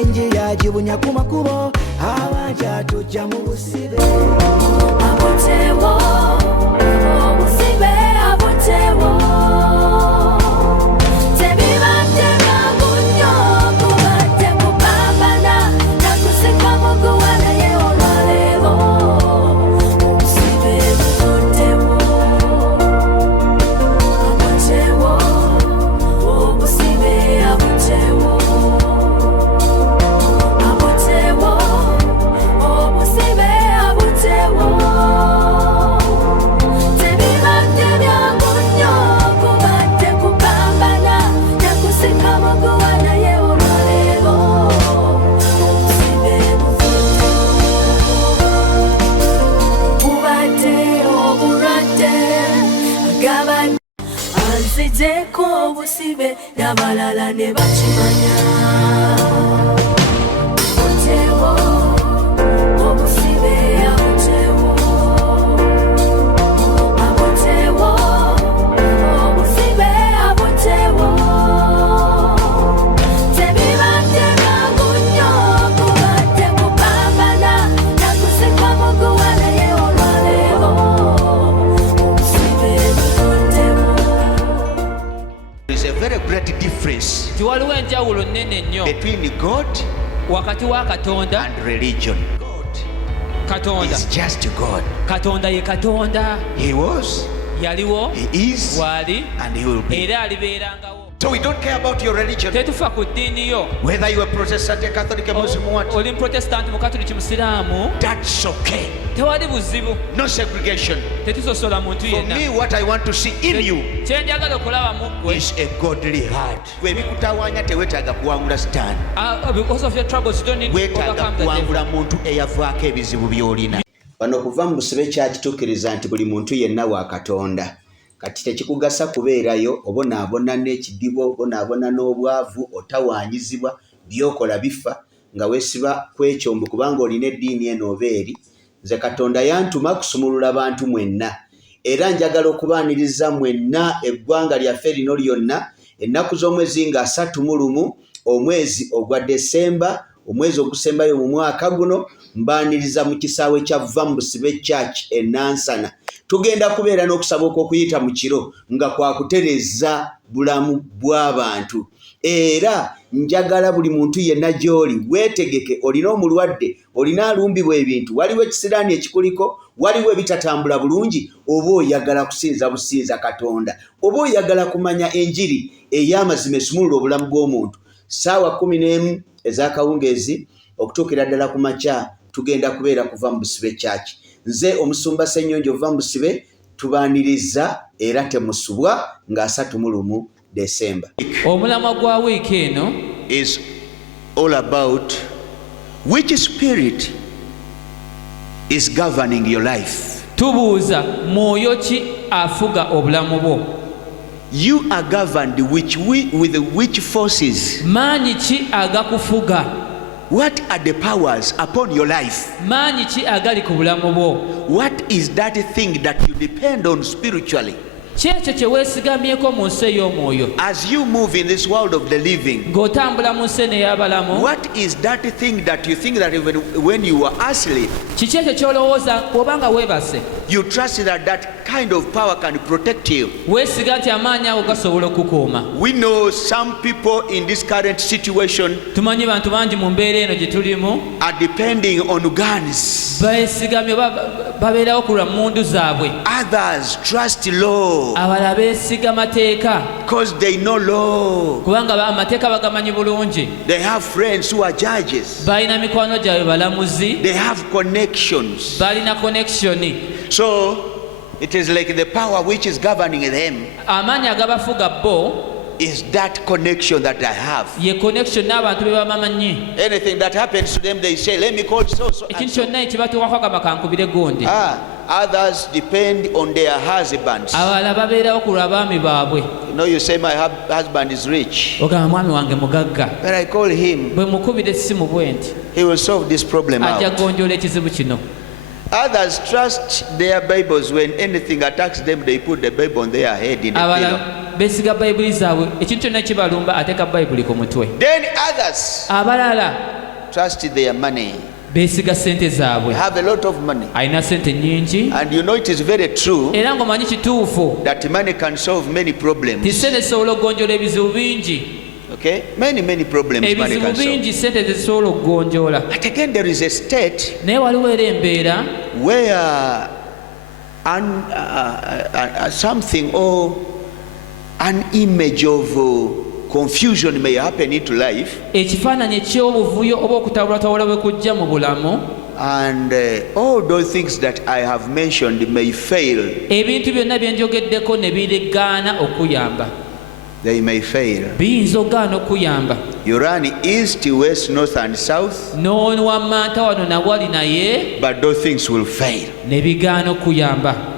Enjira jibunya kumakubo abanja tujja mu busibe abotewo obusibe abotewo tebibadde byangu nnyo kubadde kupambana nakuseka muguwa naye olwaleero obusibe bubotewo abotewo obusibe abotewo Anzijeko obusibe n'abalala ne bakimanya abotewo obusibe abotewo abotewo obusibe abotewo tebibadde byangu nnyo kubadde kupambana nakuseka muguwa naye olwaleero obusibe bubotewo. There is a very great difference waliwo enjawulo nnene nnyo between God wakati wa Katonda and religion. God Katonda is just God. Katonda ye Katonda, He was, yaliwo, He is, waali and He will be. era alibeerangawo. So we don't care about your religion. Tetufa ku ddiini yo, Whether you are Protestant, Catholic, Muslim, what? oli Protestant, Mukatoliki, Musiraamu, That's okay. tewali buzibu, No segregation. tetusosola muntu For me, yenna. what I want to see in you Kye njagala okulaba mu ggwe, is a godly heart. Webikutawaanya tewetaaga kuwangula sitaani. because of your troubles you don't need to Weetaaga overcome the devil. kuwangula muntu eyavaako ebizibu by'olina. Bano kuva mu busibe kyakituukiriza nti buli muntu yenna wa Katonda. Kati tekikugasa kubeerayo obonaabona n'ekidibo, obonaabona n'obwavu, otawaanyizibwa, byokola bifa nga weesiba kwekyombo kubanga olina eddiini eno oba eri. Nze Katonda yantuma kusumulula bantu mwenna. Era njagala okubaaniriza mwenna eggwanga lyaffe lino lyonna ennaku z'omwezi nga 31 omwezi ogwa Desemba, omwezi ogusembayo mu mwaka guno, mbaaniriza mu kisaawe kya Va mu Busibe Church e Nansana. Tugenda kubeera n'okusaba okw'okuyita mu kiro nga kwakutereza bulamu bw'abantu. Era njagala buli muntu yenna gy'oli weetegeke, olina omulwadde, olina alumbibwa ebintu, waliwo ekisiraani ekikuliko, waliwo ebitatambula bulungi, oba oyagala kusinza businza Katonda, oba oyagala kumanya enjiri ey'amazima esumulula obulamu bw'omuntu. Ssaawa 11 ez'akawungeezi okutuukira ddala ku makya tugenda kubeera kuva mu Busibe Church. Nze omusumba Ssennyonjo Va mu Busibe tubaaniriza era temusubwa nga 31 Desemba. Omulamwa gwa wiiki eno Is all about which spirit is governing your life. tubuuza mwoyo ki afuga obulamu bwo. You are governed with which forces. Maanyi ki agakufuga? What are the powers upon your life? Maanyi ki agali ku bulamu bwo? What is that thing that you depend on spiritually? Kyekyo kye weesigamyeko mu nsi ey'omwoyo. As you move in this world of the living, Ng'otambula mu nsi eno ey'abalamu, what is that thing that you think that even when you are asleep, kiki ekyo ky'olowooza bw'obanga weebase? you trust that that kind of power can protect you? Weesiga nti amaanyi ago gasobola okukuuma. We know some people in this current situation Tumanyi bantu bangi mu mbeera eno gye tulimu are depending on guns. beesigamye babeerawo ku lwa mmundu zaabwe. Others trust law Abalala beesiga mateeka because they know law. kubanga amateeka bagamanyi bulungi. They have friends who are judges. Balina mikwano gyabwe balamuzi, They have connections. balina connection. So it is like the power which is governing them Amaanyi agabafuga bo is that connection that I have. ye connection n'abantu be bamanyi. Anything that happens to them, they say, let me call so and Ekintu so. kyonna ekibatuukako gamba kankubire gundi. Others depend on their husbands. Abalala babeerawo ku lw'abaami baabwe. You know, you say my husband is rich, Ogamba mwami wange mugagga. but I call him, Bwe mukubira essimu bwe nti he will solve this problem ajja out. gonjoola ekizibu kino. Others trust their Bibles. When anything attacks them, they put the Bible on their head in the pillow. Abalala beesiga bayibuli zaabwe ekintu kyonna kibalumba ateeka bayibuli ku mutwe. Then others Abalala trust their money. beesiga ssente zaabwe. Have a lot of money. Alina ssente nnyingi And you know it is very true era ng'omanyi kituufu that money can solve many ti problems. ssente zisobola okugonjoola ebizibu bingi. Okay? Many problems money Ebizibu can solve. bingi ssente tezisobola okugonjoola. But again, there is a state Naye waliwo era embeera where something or an image of confusion may happen into life, ekifaananyi eky'obuvuyo oba okutabulatabula bwe kujja mu bulamu, and all those things that I have mentioned may fail. ebintu byonna bye njogeddeko ne biregaana okuyamba. They may fail. Biyinza okugaana okuyamba. You run east, west, north, and south, n'owammanta wano nawali naye but those things will fail. ne bigaana okuyamba.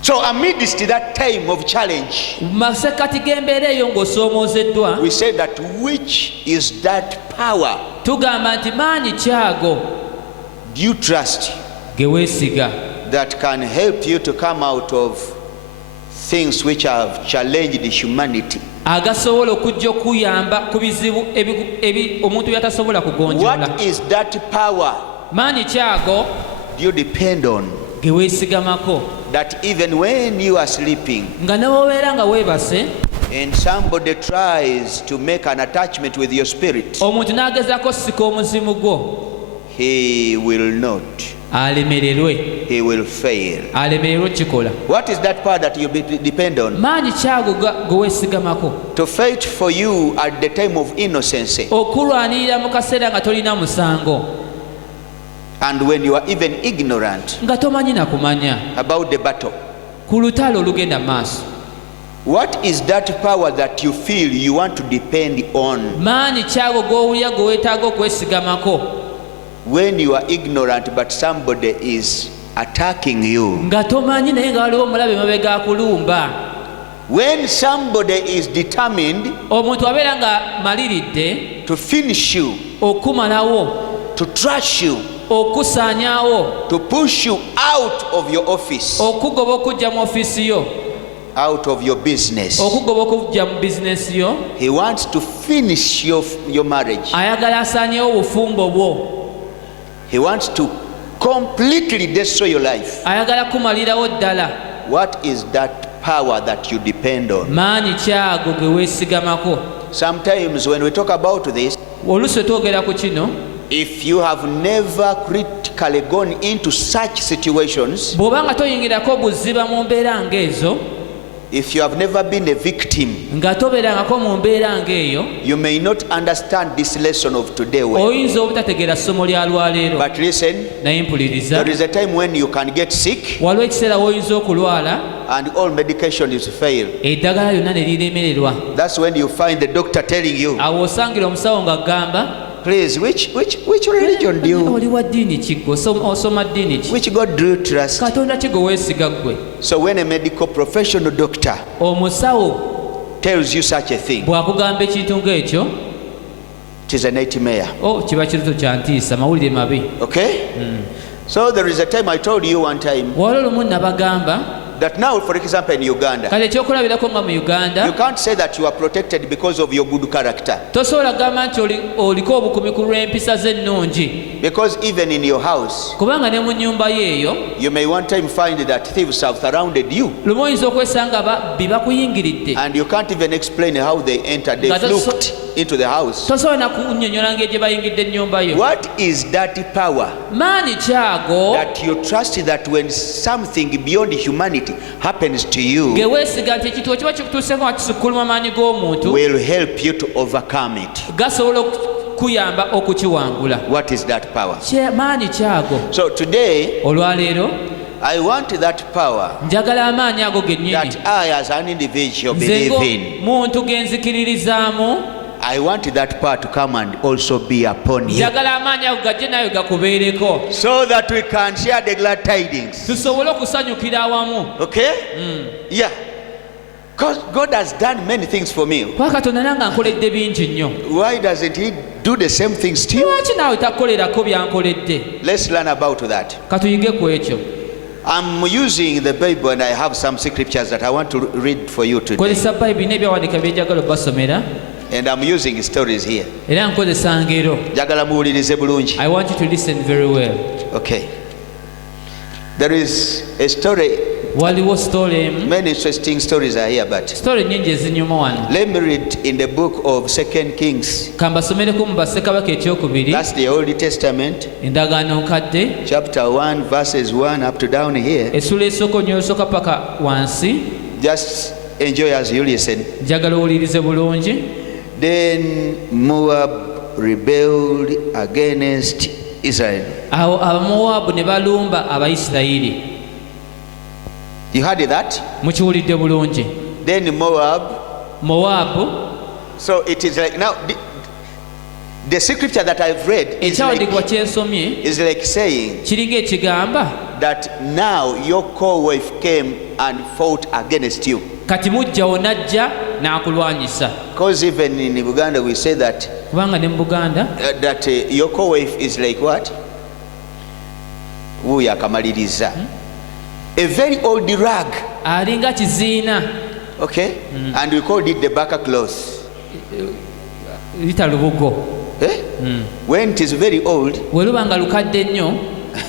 So amidst that time of challenge, Mu masekkati g'embeera eyo ng'osoomoozeddwa, we say that which is that power tugamba nti maanyi kyago do you trust ge weesiga that can help you to come out of things which have challenged humanity? agasobola okujja okuyamba ku bizibu omuntu byatasobola kugonjoola. What is that power Maanyi kyago do you depend on, ge weesigamako that even when you are sleeping nga ne bw'obeera nga weebase and somebody tries to make an attachment with your spirit, omuntu n'agezaako sika omuzimu gwo, he will not, alemererwe he will fail. alemererwe kikola. What is that power that you depend on? Maanyi kyago ge weesigamako To fight for you at the time of innocence, okulwanirira mu kaseera nga tolina musango, and when you are even ignorant nga tomanyi na kumanya about the battle. ku lutalo olugenda maaso. What is that power that you feel you want to depend on Maanyi kyago g'owulira gwe weetaaga okwesigamako when you are ignorant but somebody is attacking you? nga tomanyi naye nga waliwo omulabe emabega akulumba. When somebody is determined Omuntu abeera nga maliridde to finish you, okumalawo, to trash you, okusaanyaawo, to push you out of your office, okugoba okujja mu ofiisi yo, out of your business, okugoba okujja mu bizinesi yo, he wants to finish your marriage. ayagala asaanyewo obufumbo bwo, He wants to completely destroy your life. ayagala kumalirawo ddala. What is that power that you depend on? Maanyi kyago ge weesigamako. Sometimes when we talk about this, Oluusi twogera ku kino, if you have never critically gone into such situations, bw'oba nga toyingirako buziba mu mbeera ng'ezo, if you have never been a victim, nga tobeerangako mu mbeera ng'eyo, you may not understand this lesson of today well. oyinza obutategeera ssomo lya lwaleero. But listen, Naye mpuliriza, there is a time when you can get sick waliwo ekiseera w'oyinza okulwala and all medication is fail. eddagala lyonna ne liremererwa. That's when you find the doctor telling you, Awo osangira omusawo ng'agamba, please, which religion do you, oli wa ddiini ki gwe, osoma ddiini ki, which God do you trust? katonda ki gwe weesiga ggwe? So when a medical professional doctor Omusawo tells you such a thing, bw'akugamba ekintu ng'ekyo, it is a nightmare. kiba kiruto kya ntiisa, mawulire mabi. Okay? So there is a time I told you one time Waliwo lumu nabagamba, that now, for example, in Uganda, kale ekyokulabirako nga mu Uganda, you can't say that you are protected because of your good character. tosobola kugamba nti oliko obukumi ku lw'empisa ze ennungi, Because even in your house, kubanga ne mu nnyumba ye eyo you may one time find that thieves have surrounded you, lumu oyinza okwesanga babbi bakuyingiridde, and you can't even explain how they entered. They fluked into the house. tosobola na kunnyonnyola ngeri gye bayingidde ennyumba yo. What is that power Maanyi kyago that you trust that when something beyond humanity happens to you, ge weesiga nti ekintu kiba kikutuuseko nga kisukkuluma maanyi g'omuntu, will help you to overcome it? gasobola okuyamba okukiwangula. What is that power? Maanyi kyago. So today, Olwaleero I want that power njagala amaanyi ago gennyini, that I as an individual nze believe in. ng'omuntu genzikiririzaamu, I want that power to come and also be upon you, njagala amaanyi ago gajje nayo gakubeereko, so that we can share the glad tidings. tusobole okusanyukira awamu. Okay? Yeah. Because God has done many things for me. Kuba Katonda nange ankoledde bingi nnyo. Why doesn't He do the same things to you? Lwaki naawe takukolerako byankoledde? Let's learn about that. Katuyige ku ekyo. I'm using the Bible and I have some scriptures that I want to read for you today. Kozesa Bayibuli n'ebyawandiika bye njagala basomera. And I'm using stories here. Era nkozesa ngero. Njagala muwulirize bulungi. I want you to listen very well. Okay. There is a story. Waliwo story. Many interesting stories are here, but Story nyingi ezinyuma wano. let me read in the book of 2 Kings. Kambasomereko mu Bassekabaka ekyokubiri. That's the Old Testament. Endagaano nkadde. Chapter 1 verses 1 up to down here. Essula esooka onyoosoka paka wansi. Just enjoy as you listen. Njagala owulirize bulungi. Then Moab rebelled against Israel. Awo Abamowaabu ne balumba Abayisirayiri. You heard that? Mukiwulidde bulungi. Then Moab. Mowaabu. So it is like now the scripture that I've read is ekyawandiikibwa kyensomye like saying kiringa ekigamba that now your co-wife came and fought against you. kati mujjawo najja n'akulwanyisa. Because even in Uganda we say that Kubanga ne mu Buganda that your co-wife is like what? Wuyo akamaliriza. A very old rag. alinga kiziina. Okay? And we called it the baka cloth. Lita lubugo. When it is very old, bwe luba nga lukadde nnyo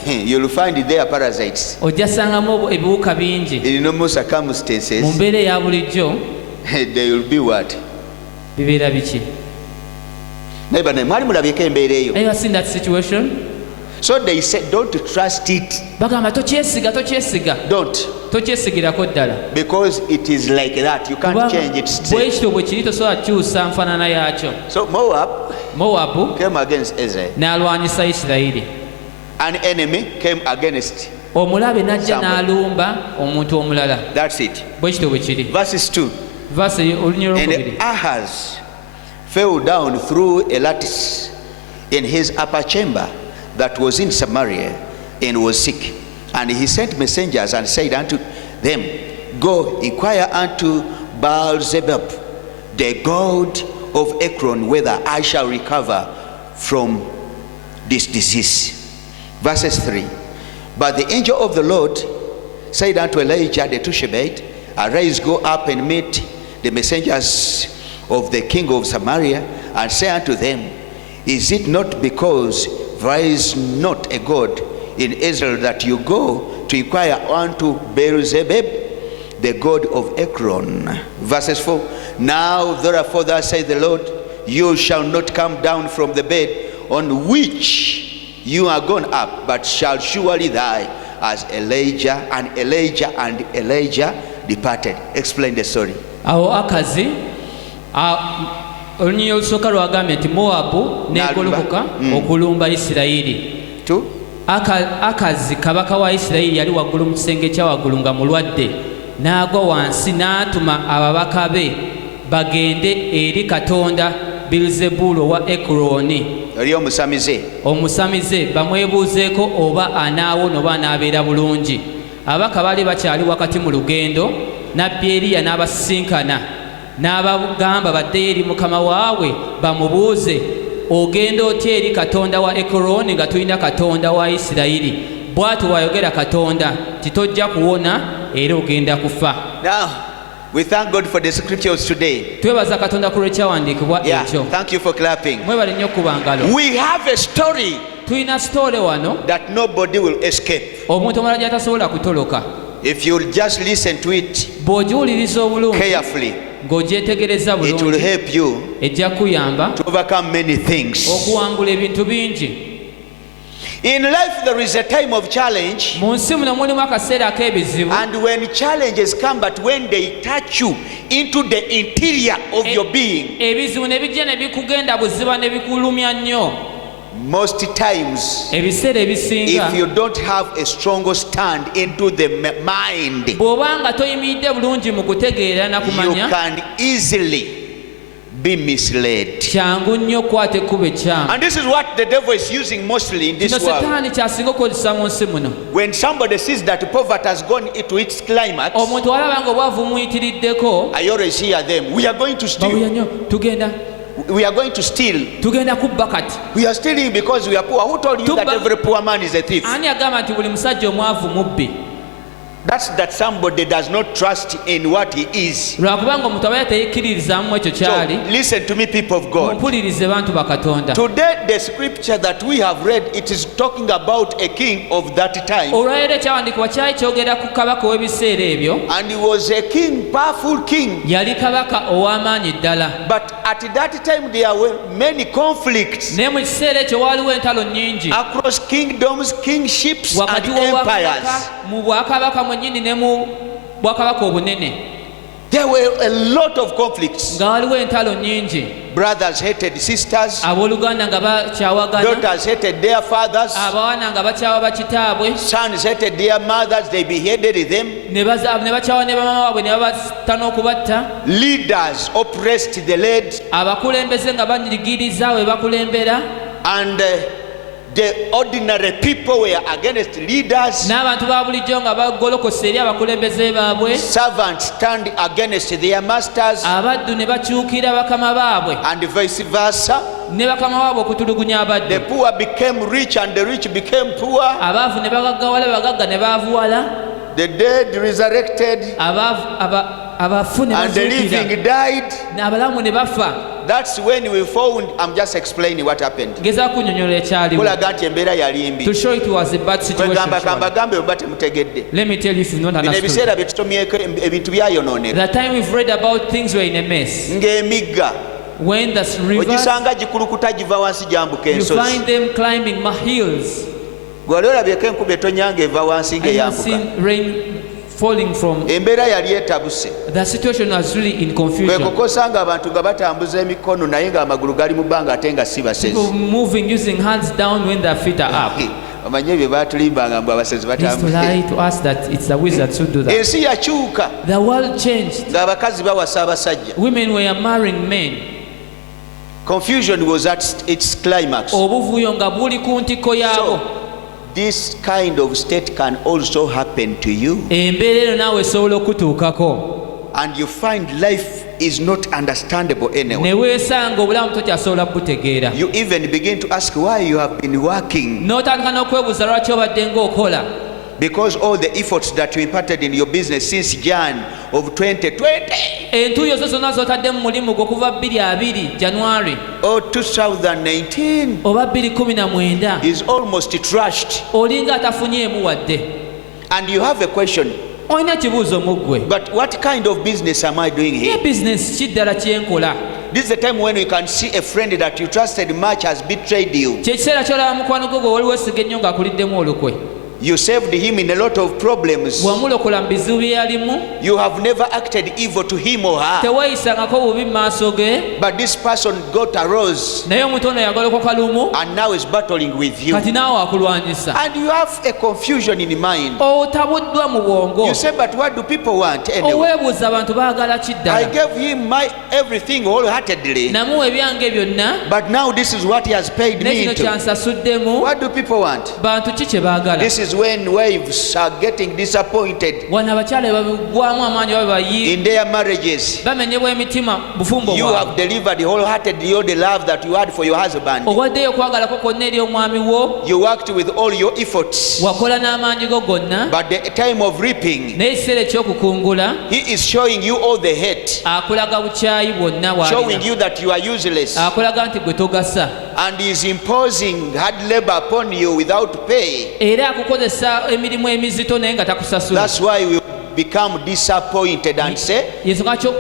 you'll find there parasites. ojja sangamu ebiwuka bingi. In normal Mu circumstances, mbeera eya bulijjo they will be what? bibeera biki? Neighbor, mwali mulabyeko embeera eyo. Have you seen that situation? So they said, don't trust it. Bagamba tokyesiga. Don't. Tokyesigirako ddala. Because it is like that. You can't change it. Bwekityo bwe kiri tosobola kyusa nfaanana yaakyo. So Moab Mowabu came against Israel. n'alwanyisa Isirayiri. An enemy came against. Omulabe n'ajja n'alumba omuntu omulala. That's it. Bwekityo bwe kiri. Verses 2. Verse olunyiro And olwokubiri. Ahaz fell down through a lattice in his upper chamber that was in Samaria and was sick. And he sent messengers and said unto them, Go, inquire unto Baal-zebub, the god of Ekron, whether I shall recover from this disease. Verses 3. But the angel of the Lord said unto Elijah the Tishbite, Arise, go up and meet the messengers of the king of Samaria, and say unto them, Is it not because there is not a God in Israel that you go to inquire unto Baal-zebub, the god of Ekron? Verses 4. Now therefore thus saith the Lord, you shall not come down from the bed on which you are gone up, but shall surely die as Elijah. And Elijah departed. Explain the story. Awo Akazi olunyiriro olusooka lwagambye nti Mowabu n'egolokoka okulumba Isirayiri. Akazi kabaka wa Isirayiri yali waggulu mu kisenge kya waggulu nga mulwadde, n'agwa wansi n'atuma ababaka be bagende eri katonda Beelzebuli wa Ekroni, Oli omusamize bamwebuuzeeko oba anaawona oba anaabeera bulungi. Ababaka baali bakyali wakati mu lugendo, nabbi Eriya n'abasisinkana n'abagamba baddeyo eri mukama waabwe bamubuuze, ogenda otya eri katonda wa Ekroni nga tulina katonda wa Isirayiri? Bw'atyo bw'ayogera Katonda nti tojja kuwona era ogenda kufa. Now, we thank God for the scriptures today. Twebaza Katonda ku lw'ekyawandiikibwa ekyo. Thank you for clapping. Mwebale nnyo okuba ngalo. We have a story Tulina story wano that nobody will escape. omuntu omulala gy'atasobola kutoloka. If you'll just listen to it Bw'ogiwuliriza obulungi carefully, ng'ogyetegereza it will bulungi help you ejja kuyamba to overcome many things. okuwangula ebintu bingi. In life there is a time of challenge, Mu nsi muno mulimu akaseera ak'ebizibu, and when challenges come, but when they touch you into the interior of your being, ebizibu ne bijja ne bikugenda buziba ne bikulumya nnyo. most times Ebiseera ebisinga if you don't have a strong stand into the mind, bw'oba nga toyimiridde bulungi mu kutegeera na you kumanya, can easily be misled. kyangu nnyo okukwata ekkubo ekyamu. And this is what the devil is using mostly in Kino this world. Setaani kyasinga okukozesa mu nsi muno. When somebody sees that poverty has gone into its climax, Omuntu alaba nga obwavu muyitiriddeko, I always hear them, we are going to steal. babuya nnyo, We are going to steal. tugenda kubba kati. We are stealing because we are poor. Who told you that Tubba. every poor man is a thief? Ani agamba nti buli musajja omwavu mubbi? That's that somebody does not trust in what he is. lwakubanga omuntu aba yateekiririzaamu ekyo kyali. So listen to me, people of God. Mumpulirize bantu bakatonda. Today the scripture that we have read, it is talking about a king of that time. Olwaleero ekyawandiikibwa kyali kyogera ku kabaka ow'ebiseera ebyo. And he was a king, powerful king. Yali kabaka ow'amaanyi ddala. But at that time there were many conflicts. Naye mu kiseera ekyo waaliwo entalo nnyingi. Across kingdoms, kingships Wakati and empires. mu bwakabaka mwennyini ne mu bwakabaka obunene. There were a lot of conflicts. Nga waliwo entalo nnyingi. Brothers hated sisters. Abooluganda nga bakyawagana. Daughters hated their fathers. Abawana nga bakyawa bakitaabwe. Sons hated their mothers. They beheaded them. Ne bakyawa ne bamama baabwe ne babata n'okubatta. Leaders oppressed the led. Abakulembeze nga banyirigiriza we bakulembera. And the ordinary people were against leaders. N'abantu ba bulijjo nga bagolokosa eri abakulembeze baabwe. Servants turned against their masters. Abaddu ne bakyukira bakama baabwe. And vice versa. Ne bakama baabwe okutulugunya abaddu. The poor became rich and the rich became poor. Abaavu ne bagaggawala, bagagga ne baavuwala. The dead resurrected. Abafu ne And the bazuukira. living died. N'abalamu ne bafa. That's when we found, I'm just explaining what happened. Gezaako kunnyonnyola ekyaliwo. Kulaga nti embeera yali mbi. To show it was a bad situation. Gambe oba temutegedde. Let me tell you if you've not Bino understood. ebiseera bye tutomyeko ebintu byayonooneka. The time we've read about things were in a mess. Ng'emigga When the rivers, ogisanga gikulukuta giva wansi gyambuka you ensozi. find them climbing hills. Gwali olabyeko enkuba etonyanga eva wansi I have ng'eyambuka. seen rain falling from. Embeera yali etabuse. The situation was really in Kwe confusion. kukosanga abantu nga batambuza emikono naye ng'amagulu gali mu bbanga ate nga si basezi. People moving using hands down when their feet are up. Omanye bye baatulimbanga mbu abasezi They used to batambuza. lie to us that it's the wizards who do that. Ensi yakyuka The world changed. ng'abakazi bawasa abasajja. Women were marrying men. Confusion was at its climax. Obuvuyo nga buli ku ntiko yaabo. So, this kind of state can also happen to you. Embeera eno naawe esobola okutuukako. And you find life is not understandable anyway. Ne weesanga obulamu tokyasobola butegeera. You even begin to ask why you have been working. N'otandika n'okwebuuza lwaki obadde ng'okola. Because all the efforts that you imparted in your business since Jan of 2020 Entuuyo zo zonna z'otadde mu mulimu gwo kuva 2020 January or 2019 oba 2019 is almost trashed. olinga atafunyeemu wadde. And you have a question, Olina ekibuuzo mu ggwe. but what kind of business am I doing Ye here? bizinesi ki ddala kyenkola? This is the time when you can see a friend that you trusted much has betrayed you. Kye kiseera ky'olaba mukwano gwo gwe wali weesiga ennyo ng'akuliddemu olukwe. You saved him in a lot of problems. Wamulokola mu bizibu bye yalimu. You have never acted evil to him or her. Teweeyisangako bubi mu maaso ge. But this person got arose Naye omuntu ono yagolokoka lumu. and now is battling with you. Kati naawe akulwanyisa. And you have a confusion in mind. Otabuddwa mu bwongo. You say, but what do people want anyway? Oweebuuza abantu baagala ki I ddala? gave him my everything wholeheartedly. Namuwa ebyange byonna. But now this is what he has paid Ne me kino into. kyansasuddemu. What do people want? Bantu ki kye baagala? This is when wives are getting disappointed Wano abakyala babigwamu amaanyi babe bayi. in their marriages. Bamenyebwa emitima bufumbo You bwabwe. have delivered wholeheartedly all the love that you had for your husband. Owaddeyo okwagalako kwonna eri omwami wo. You worked with all your efforts. Wakola n'amaanyi go gonna. But the time of reaping, Naye ekiseera eky'okukungula he is showing you all the hate, akulaga bukyayi bwonna showing w'alina. you that you are useless, Akulaga nti gwe togasa. and he is imposing hard labor upon you without pay. Era akukozesa emirimu emizito naye nga takusasula. That's why we become disappointed and say, Yensonga kyo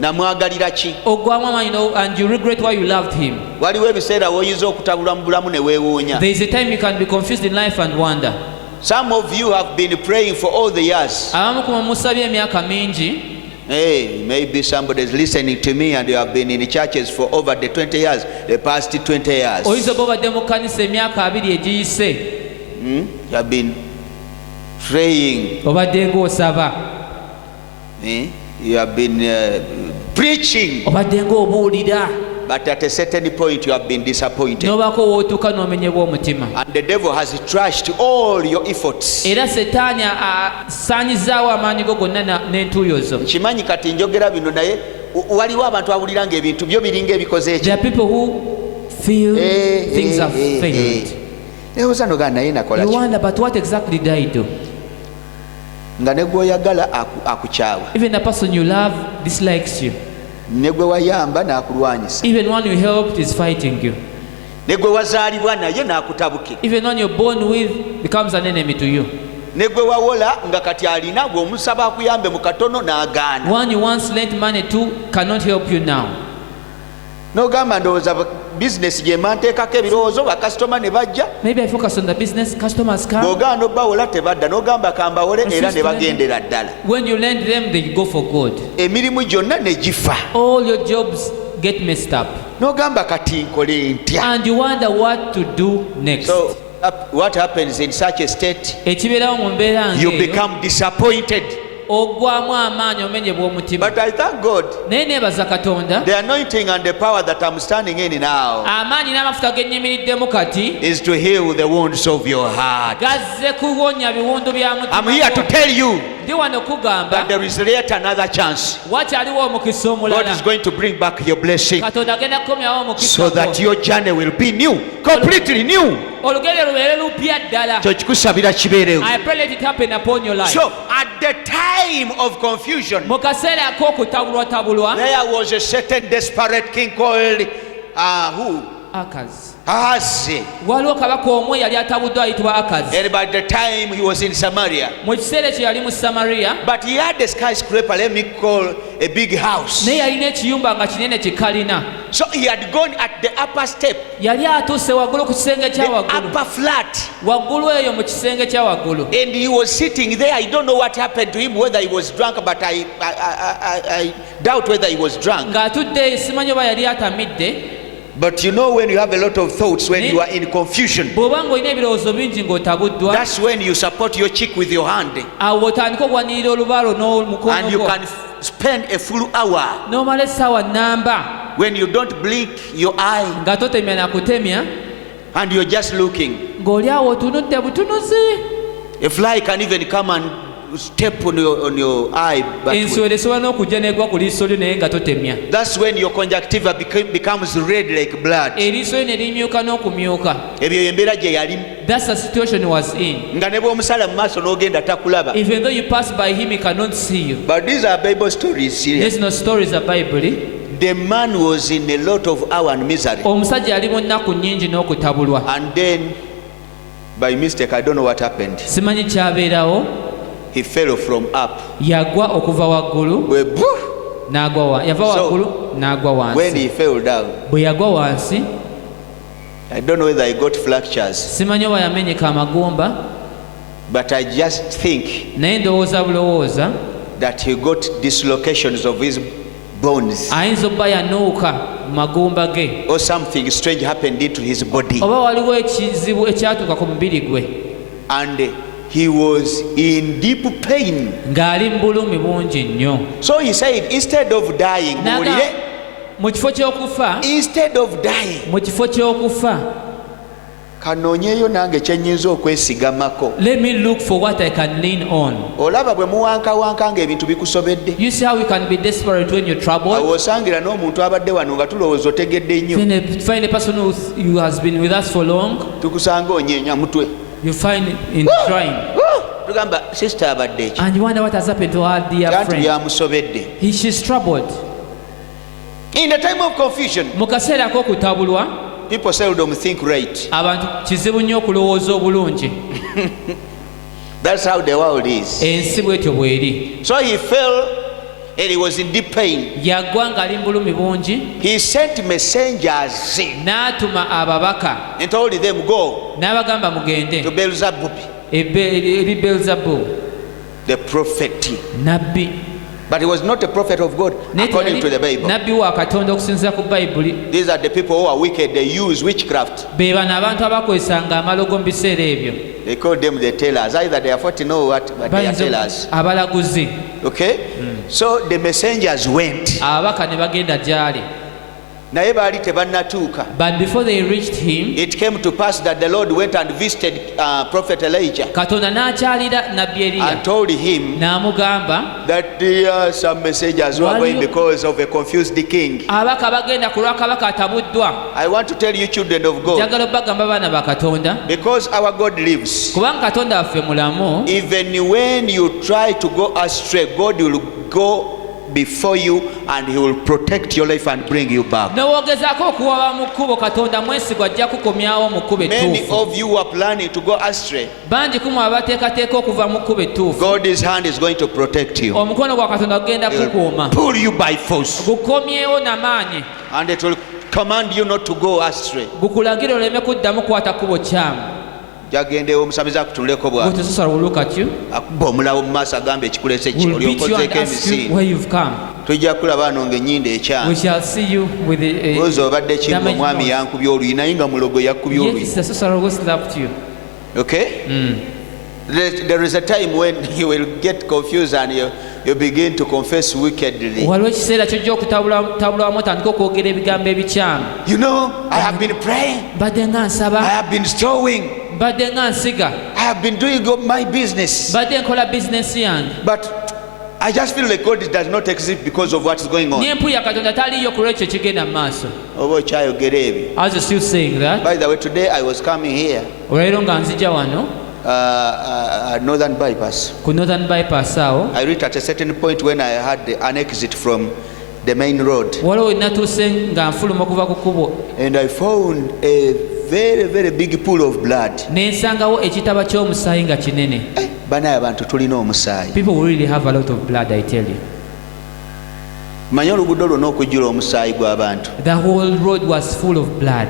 namwagalira ki? oggwamu amaanyi and you regret why you loved him. Waliwo ebiseera woyinza okutabulwa mu bulamu ne weewuunya. There is a time you can be confused in life and wonder. Some of you have been praying for all the years. Abamu ku musabye emyaka mingi. Hey, maybe somebody is listening to me and you have been in the churches for over the 20 years, the past 20 years. Oyinza oba obadde mu kkanisa emyaka 2 egiyise. You have been praying. Obadde ng'osaba. You have been preaching. Obadde ng'obuulira. But at a certain point you have been disappointed. N'obaako w'otuuka n'omenyebwa omutima. And the devil has trashed all your efforts. Era setaani asaanyizaawo amaanyi go gonna n'entuuyo zo. Kimanyi kati njogera bino naye waliwo abantu abulira ng'ebintu byo biringa ebikoze There eki. are people who feel things have failed. Ebuuza nogaa naye nakola You ki? wonder, but what exactly did I do? nga ne gwoyagala akukyawa, Even the person you love dislikes you. ne gwe wayamba n'akulwanyisa, Even one you helped is fighting you. ne gwe wazaalibwa naye n'akutabukira, Even one you're born with becomes an enemy to you. ne gwe wawola nga kati alina gweomusaba akuyambe mu katono n'agaana. One you once lent money to cannot help you now. N'ogamba ndowooza bizinesi gye manteekako ebirowoozo bakasitoma ne bajja, Maybe I focus on the business, customers come. bw'ogaana obbawola tebadda, n'ogamba kambawole era ne bagendera ddala. When you lend them, they go for good. Emirimu gyonna ne gifa, All your jobs get messed up. n'ogamba kati nkole ntya. And you wonder what to do next. So what happens in such a state? Ekibeerawo mu mbeera You ng'eyo, become disappointed. oggwamu amaanyi omenyebwa omutima. But I thank God, Naye neebaza Katonda, the anointing and the power that I'm standing in now amaanyi n'amafuta gennyimiriddemu kati is to heal the wounds of your heart. gazze kuwonya biwundu bya I'm here to mutima. tell you Ndi wano kugamba that there is yet another chance. wakyaliwo omukisa God is omulala. going to bring back your blessing Katonda agenda kukomyawo omukisa so that gwo. your journey will be new, completely new. olugere lubeere lupya ddala. Kyo kikusabira kibeerewo. I pray let it happen upon your life. So at the time of confusion, mu kaseera ak'okutabulwatabulwa, there was a certain desperate king called who? Akazi. Ahazi. Waliwo kabaka omwe yali atabuddwa ayitibwa Akazi. And by the time he was in Samaria, Mu kiseera ekyo yali mu Samariya, but he had a skyscraper, let me call a big house. naye yalina ekiyumba nga kinene kikalina. So he had gone at the upper step, Yali atuuse waggulu ku kisenge kya the waggulu. upper flat, Waggulu eyo mu kisenge kya waggulu. and he was sitting there. I don't know what happened to him, whether he was drunk, but I doubt whether he was drunk. Ng'atudde simanyi oba yali atamidde. But you know, when you have a lot of thoughts, when you are in confusion, Bw'oba ng'olina ebirowoozo bingi ng'otabuddwa, that's when you support your cheek with your hand, awo otandika ogwanirira olubalo and n'omukono you gwo. can spend a full hour. N'omala essaawa nnamba When you don't blink your eye nga totemya na kutemya, and you're just looking, ng'oli awo otunudde butunuzi. a fly can even come and step on your eye backward. Ensolo esobola n'okujja n'egwa ku liiso lyo naye nga totemya. That's when your conjunctiva becomes red like blood. Eriiso lyo ne limyuka n'okumyuka. Ebyo embeera gye yali, That's the situation he was in. nga ne bw'omusala mu maaso n'ogenda takulaba. Even though you pass by him, he cannot see you. But these are Bible stories here. There's no stories of Bible. The man was in a lot of hour and misery, Omusajja yali mu nnaku nnyingi n'okutabulwa. and then by mistake, I don't know what happened, Simanyi kyabeerawo, he fell from up. yagwa okuva waggulu n'agwa yava So, waggulu n'agwa When wansi. he fell down, Bwe yagwa wansi, I don't know whether he got fractures, simanyi oba yamenyeka amagumba, but I just think naye ndowooza bulowooza that he got dislocations of his bones, ayinza okuba yanuuka mu magumba ge, or something strange happened into his body, oba waliwo ekizibu ekyatuuka ku mubiri gwe, and he was in deep pain. ng'ali mu bulumi bungi nnyo. So he said, instead of dying, N'agamba, mu kifo ky'okufa, instead of dying, mu kifo ky'okufa, kanoonyeeyo nange kyenyinza okwesigamako. let me look for what I can lean on. Olaba bwe muwankawanka ng'ebintu bikusobedde, You see how we can be desperate when you're troubled? awo osangira n'omuntu abadde wano nga tulowooza otegedde nnyo, Then find a person who has been with us for long, tukusanga onyeenya mutwe, you find in trying, tugamba sisita abadde eki, and you wonder what has happened to our dear kanti friend. byamusobedde. She's troubled. In the time of confusion, Mu kaseera k'okutabulwa, people seldom think right. abantu kizibu nnyo okulowooza obulungi. That's how the world is. Ensi bw'etyo bw'eri. So he fell and he was in deep pain. Yagwa ng'ali mu bulumi bungi, He sent messengers n'atuma ababaka, and told them, go n'abagamba to mugende Beelzebub, eri Beelzebub, the prophet. nabbi. But he was not a prophet of God Naye according teyali to the Bible. nabbi wa Katonda okusinziira ku Bayibuli. These are the people who are wicked. They use witchcraft. Be bano abantu abakozesanga amalogo mu biseera ebyo. They call them the tellers. Either they are 40 know what, but they are Bayinza tellers. abalaguzi. Okay? So the messengers went. Ababaka ne bagenda gy'ali. naye baali tebannatuuka. But before they reached him, It came to pass that the Lord went and visited Prophet Elijah Katonda n'akyalira nabbi Eriya and told him n'amugamba that there are some messengers who are going because of a confused king. abaka bagenda ku lwa kabaka atabuddwa. I want to tell you, children of God, Njagala obagamba baana ba Katonda, because our God lives, kubanga Katonda waffe mulamu, even when you try to go astray, God will go before you and he will protect your life and bring you back. n'owoogezaako okuwaba mu kkubo Katonda mwesigwa ajja kukomyawo mu kkubo Many ettuufu. of you are planning to go astray. Bangi kumu abateekateeka okuva mu kkubo ettuufu. God's hand is going to protect you. Omukono gwa Katonda gugenda He will kukuuma, pull you by force gukomyewo n'amaanyi, and it will command you not to go astray. gukulagire oleme kuddamu kukwata kkubo kyamu. Jagendewo omusamiza akutunuleko bw'ati, Good sister will look at you, akuba omulawo mu maaso agambe ekikuleese ki, will beat you and olyokozeeko ask you emisindo. where you've come. Tujja kulaba ano ng'ennyindo We ekyama. shall see you with a Ozi obadde kimwe damaged omwami nose. yankubye oluyi naye nga mulogo yakubye Yes, oluyi. sister Susara will slap you. Okay? There is a time when you will get confused and you begin to confess wickedly. Waliwo ekiseera kyojja okutabulawamu otandika okwogera ebigambo ebikyamu. You know, I have been praying, Mbadde nga I nsaba, have been sowing, mbadde nga nsiga, I have been doing my business. mbadde nkola bizinesi yange. But I just feel like God does not exist because of what is going on. Nyempulira Katonda taliyo ku lwekyo ekigenda mu maaso. Oba okyayogera ebyo. I was still saying that. By the way, today I was coming here, Olwaleero nga nzija wano Northern Bypass. ku Northern Bypass awo, I reached at a certain point when I had an exit from the main road, waliwo we natuuse nga nfuluma okuva ku kkubo, and I found a very, very big pool of blood. ne nsangawo ekitaba ky'omusaayi nga kinene. Banaye abantu tulina omusaayi. People really have a lot of blood, I tell you. Manyi oluguudo lwonna okujjula omusaayi gw'abantu. The whole road was full of blood.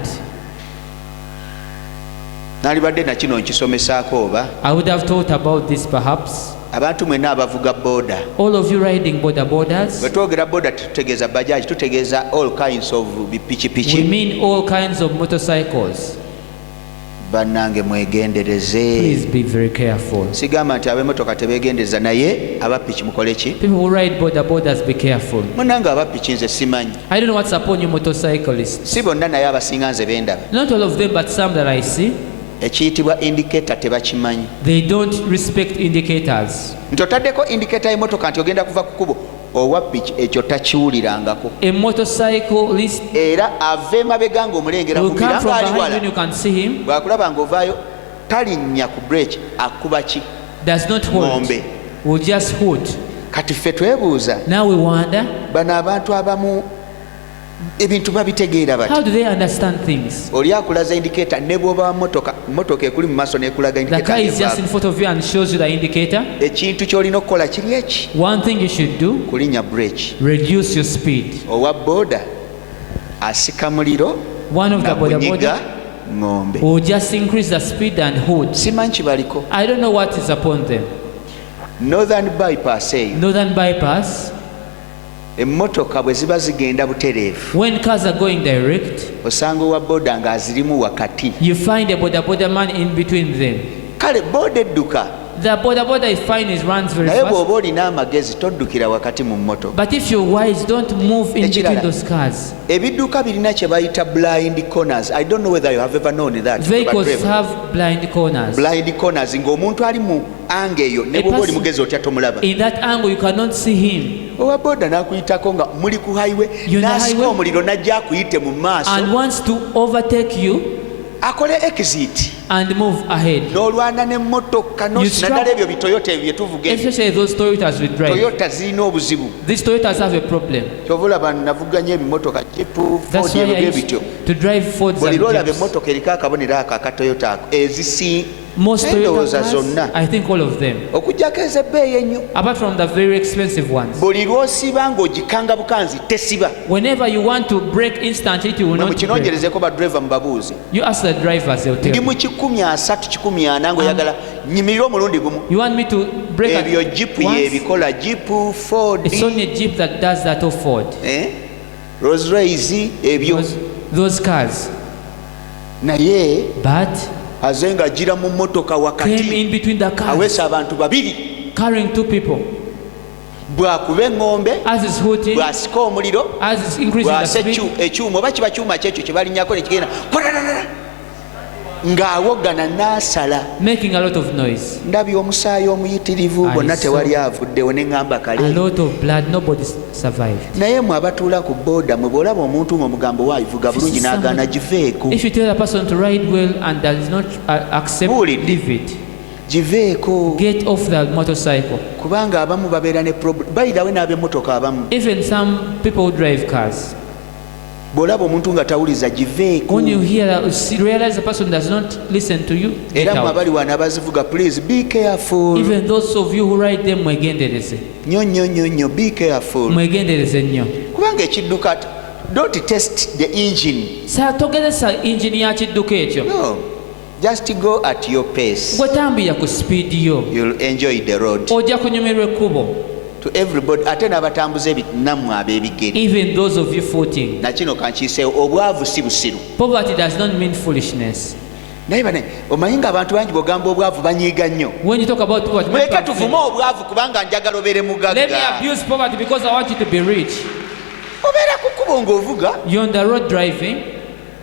Nalibadde na kino nkisomesaako oba I would have thought about this perhaps. abantu mwenna abavuga booda. All of you riding borders, Bwe twogera booda tutegeeza bajaji, tutegeeza all kinds of we pikipiki. mean all kinds of motorcycles. Bannange mwegendereze. Please be very careful. Sigamba nti ab'emmotoka tebeegendereza, naye abapiki mukole ki? People who ride borders, be careful. Munnange abapiki nze simanyi. I don't know what's upon you motorcyclists. Si bonna naye abasinga nze bendaba. Not all of them, but some that I see, Ekiyitibwa indicator tebakimanyi. they don't respect indicators. Nti otaddeko indicator y'emmotoka nti ogenda kuva ku kkubo, owa piki ekyo takiwulirangako. A motorcyclist Era ava emabega ng'omulengera will mubira come from ng'ali behind wala. when you can see him, Bw'akulaba ng'ovaayo talinnya ku break, akuba ki? does not hold, Ng'ombe. will just hold. Kati ffe twebuuza, Now we wonder, bano abantu abamu ebintu babitegeera how bati? do they understand things? Oli akulaza indicator ne bw'oba mmotoka ekuli mu maaso n'ekulaga The indicator car is just in ng'evaako. front of you and shows you the indicator. Ekintu ky'olina okukola kiri eki? One thing you should do, Kulinnya break. reduce your speed. Owa booda asika muliro One of the na kunyiga boda ng'ombe. will just increase the speed and hold. Simanyi kibaliko. I don't know what is upon them. Northern Bypass eyo Northern Bypass, emmotoka bwe ziba zigenda butereevu, when cars are going direct, osanga owa booda ng'azirimu wakati. you find a boda man in between them. Kale booda edduka, The boda is fine, it runs very naye fast. bw'oba olina amagezi toddukira wakati mu mmotoka. But if you're wise, don't move in between Ekirala. those cars. Ebidduka birina kye bayita blind corners. I don't know whether you have ever known that. Vehicles But have blind corners. blind corners ng'omuntu ali mu anga eyo ne bw'oba oli person- mugezi otya tomulaba. In that angle, you cannot see him. Owa booda n'akuyitako nga muli ku highway, You're in the n'asika highway. omuliro n'ajja akuyite mu maaso, And wants to overtake you akole exit and move ahead. n'olwana n'emmotoka You naddala ebyo bitoyota ebyo bye tuvuga ebyo. Especially those Toyotas we drive. Toyota zirina obuzibu. These Toyotas have a problem. Kyova olaba navuganya ebimmotoka jipu That's Ford why I ebyo used bityo. to drive Fords Buli and lwolaba Jeeps. emmotoka eriko akabonero ako aka Toyota ako ezisi Most Toyota endowooza cars, zonna I think all of them, okuggyako ez'ebbeeyi ennyo. apart from the very expensive ones. Buli lw'osiba ng'ogikanga bukanzi tesiba. Whenever you want to brake instantly, you will Mwe not brake. mukinoonyerezeko badriva mubabuuze. You ask the drivers, they'll tell Ndi you. mu 130 140 ng'oyagala nyimirira omulundi gumu. You want me to brake Ebyo at jipu once? y'ebikola jipu Ford, It's only a Jeep that does that, or Ford. Rolls Royce ebyo. Those cars. Naye But aze ng'ajjira mu mmotoka came wakati in between the cars, aweesa abantu babiri. carrying two people. bw'akuba eŋŋombe, as he's hooting, bw'asika omuliro, as he's increasing the bw'asa speed, ekyuma oba kiba kyuma kyekyo kye balinnyako ne kigenda ng'awoggana n'asala, making a lot of noise. ndabye omusaayi omuyitirivu, bonna tewali avuddewo ne ŋŋamba A kale. lot of blood, nobody survived. Naye mwe abatuula ku booda mwe bw'olaba omuntu ng'omugambo waayivuga bulungi n'agaana giveeko. If you tell a person to ride well and does not accept, leave it. Giveeko. Get off the motorcycle. Kubanga abamu babeera ne problem. Bayirawe n'ab'emmotoka abamu. Even some people who drive cars. Bw'olaba omuntu nga tawuliza giveeko. When you hear that, you realize the person does not listen to you. Era mwe abali wano abazivuga, please be careful. Even those of you who ride them, mwegendereze. Nnyo, be careful. Mwegendereze nnyo. Kubanga ekidduka, don't test the engine. Sa togezesa engine ya kidduka ekyo. No. Just go at your pace. Gwe tambira ku speed yo. You'll enjoy the road. Ojja kunyumirwa ekkubo. To everybody, ate n'abatambuza nammwe ab'ebigere. Even those of you footing. Nakino kankiiseewo, obwavu si busiru. Poverty does not mean foolishness. Naye bane, omanyi ng'abantu bangi bw'ogamba obwavu banyiiga nnyo. When you talk about poverty, muleke tuvume obwavu kubanga njagala obeere mugagga. Let me abuse poverty because I want you to be rich. Obeera ku kkubo ng'ovuga. You're on the road driving.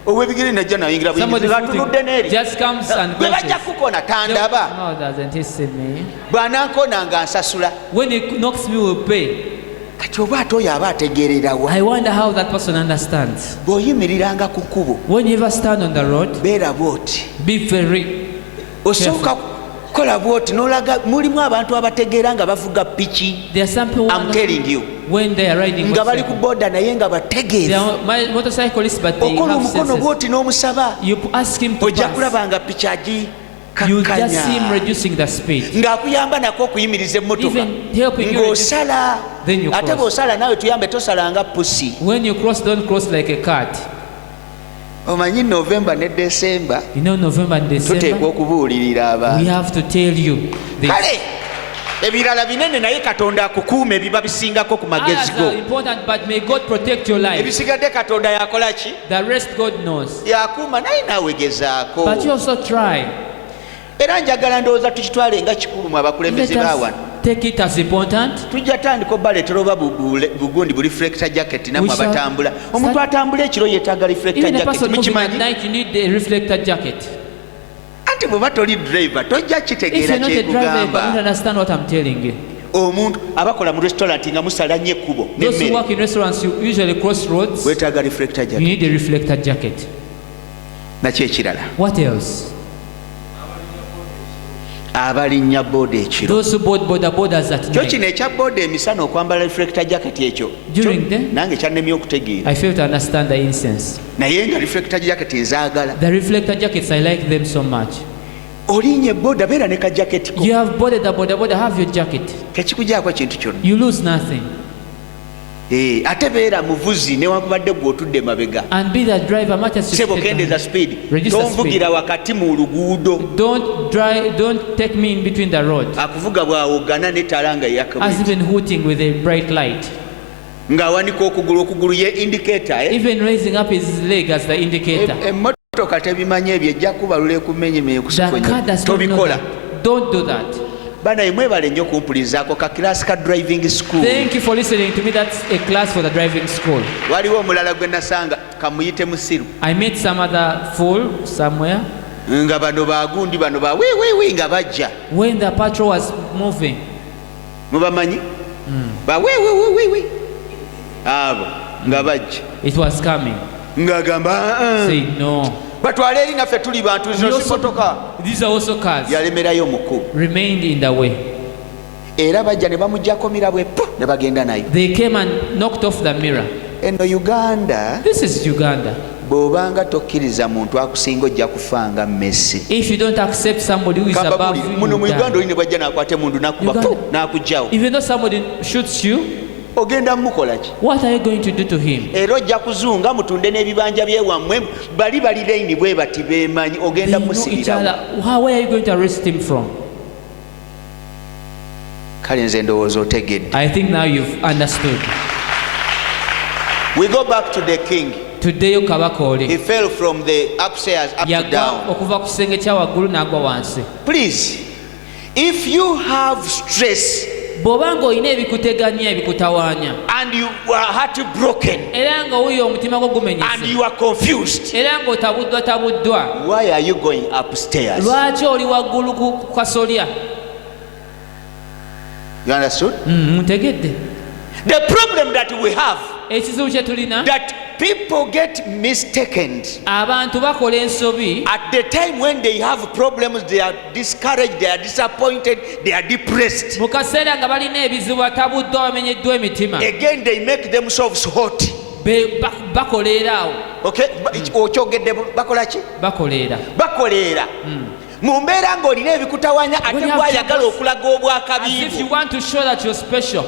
Ow'ebigere najja nayingira bw'atunudde n'eri. Just comes and gwe bajja kukona tandaba. No, doesn't he see me? Bw'anankona nga nsasula. When he knocks me, will pay. Kati oba ate oyo aba ategeerera wa. I wonder how that person understands. Bw'oyimiriranga ku kkubo. When you ever stand on the road, beera bw'oti. be very osooka kola bw'oti n'olaga mulimu abantu abategeera nga bavuga piki. There are some people I'm telling you. When they are riding nga bali ku boda naye nga bategeevu. Motorcyclists, but they okola have omukono senses. bw'oti n'omusaba. You ask him to ojja pass. kulaba nga piki agi You just see him reducing the speed. ng'akuyamba nako okuyimiriza emmotoka Even helping you ng'osala. Then you ate cross. bw'osala naawe tuyambe tosala nga pusi. When you cross, don't cross like a cat. omanyi November ne December You know, November and tuteekwa December, okubuulirira we abantu. have to tell you this. kale ebirala binene naye katonda akukuuma ebiba bisingako ku magezi Others go. are important, but may God protect your life. ebisigadde katonda yakola ki? The rest God knows. yakuuma naye naawe gezaako. But you also try. era njagala ndowooza tukitwale nga kikulu mu Let abakulembeze bawano. us take it as important. tujja tandika obaletera oba bugundi bu reflector jacket nammwe We shall abatambula. omuntu atambula ekiro yeetaaga reflector Even a jacket person moving at mukimanyi? night, you need a reflector jacket. anti bw'oba toli driver tojja If kitegeera you're not a driver, you kyekugamba. cannot understand what I'm telling you. omuntu abakola mu restaurant nga musala nnyo ekkubo Those who n'emmere work in restaurants, you usually cross roads. weetaaga reflector You jacket. need a reflector jacket. nakyo ekirala What else? abalinnya booda ekiro. Those who board borders at kyo night. kino ekya booda emisana okwambala reflector jacket ekyo During kyo the- nange kyannemye okutegeera I fail to understand the incense. naye nga reflector jacket nzaagala. The reflector jackets, I like them so much. olinnye booda beera ne ka jacket ko You have boarded the border, have your jacket. tekikugyako ekintu kyonna. You lose nothing. Ate beera muvuzi newankubadde gwe otudde mabega. And be the driver much as you Sebo take kendeeza the- speed. Reduce the Tonvugira wakati mu luguudo. Don't take me in between the road. Akuvuga bw'awoggana n'ettaala nga As yakabuli. even hooting with a bright light. Ng'awanika okugulu ye indicator. Even raising up his leg as the indicator. Emmotoka tebimanyi ebyo ejja kubalula ekumenyemenye The car kusikonye. does not know Tobikola. that. Don't do that. Bana mwebale nnyo kumpulizaako ka class ka driving school. Thank you for listening to me. That's a class for the driving school. Waliwo omulala gwe nasanga kamuyite musiru. I met some other fool somewhere. Nga bano bagundi bano ba wiwiwi nga bajja. When the patrol was moving, Mubamanyi? Ba wiwiwiwi. Abo nga bajja. it was coming. Ng'agamba Say no. batwale eri naffe tuli bantu We zino also- simotoka. These are also cars. Yalemerayo muku. Remained in the way. Era bajja ne bamugyako mirabwe pu ne bagenda nayo. They came and knocked off the mirror. Eno Uganda This is Uganda. bw'obanga tokkiriza muntu akusinga ojja kufanga Messi. If you don't accept somebody who is above you, Muno mu you Uganda die. oli ne bajja n'akwata emundu n'akuba pu n'akugyawo. Even though somebody shoots you, Ogenda mukola ki? what are you going to do to him? Era ojja kuzunga mutunde n'ebibanja by'ewammwe bali lane bwe bati beemanyi They ogenda know each musibirawo. other. Where are you going to arrest him from? Kale nze ndowooza otegedde. I think now you've understood. We go back to the king. Today kabaka oli He fell from the upstairs up to yagwa down. okuva ku kisenge kya waggulu n'agwa wansi. Please, if you have stress bw'obanga olina ebikuteganya ebikutawaanya and you are heartbroken era ng'owuyo omutima gwo and gumenyese you are confused, era ng'otabuddwatabuddwa, why are you going upstairs? lwaki oli waggulu ku kasolya? You understood? Muntegedde The problem that we have, ekizibu kye tulina, that people get mistaken. abantu bakola ensobi At the time when they have problems, they are discouraged, they are disappointed, they are depressed. mu kaseera nga balina ebizibu, batabuddwa, bamenyeddwa emitima, Again, they make themselves hot. bakoleera awo, Okay? Okyogedde bakola ki? bakoleera. Bakoleera. Mu mbeera ng'olina ebikutawanya ate gwayagala okulaga As if obwakabi you bwo, want to show that you're special,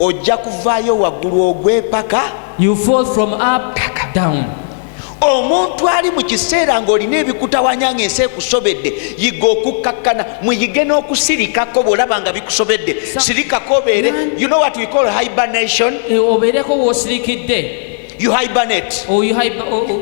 ojja kuvaayo waggulu ogwepaka. you fall from up down. Omuntu ali mu kiseera ng'olina ebikutawanya ng'ensi ekusobedde, yiga okukkakkana, muyige n'okusirikako bw'olaba nga bikusobedde. Sirikako obeere, you know what we call hibernation? Obeereko w'osirikidde, You hibernate.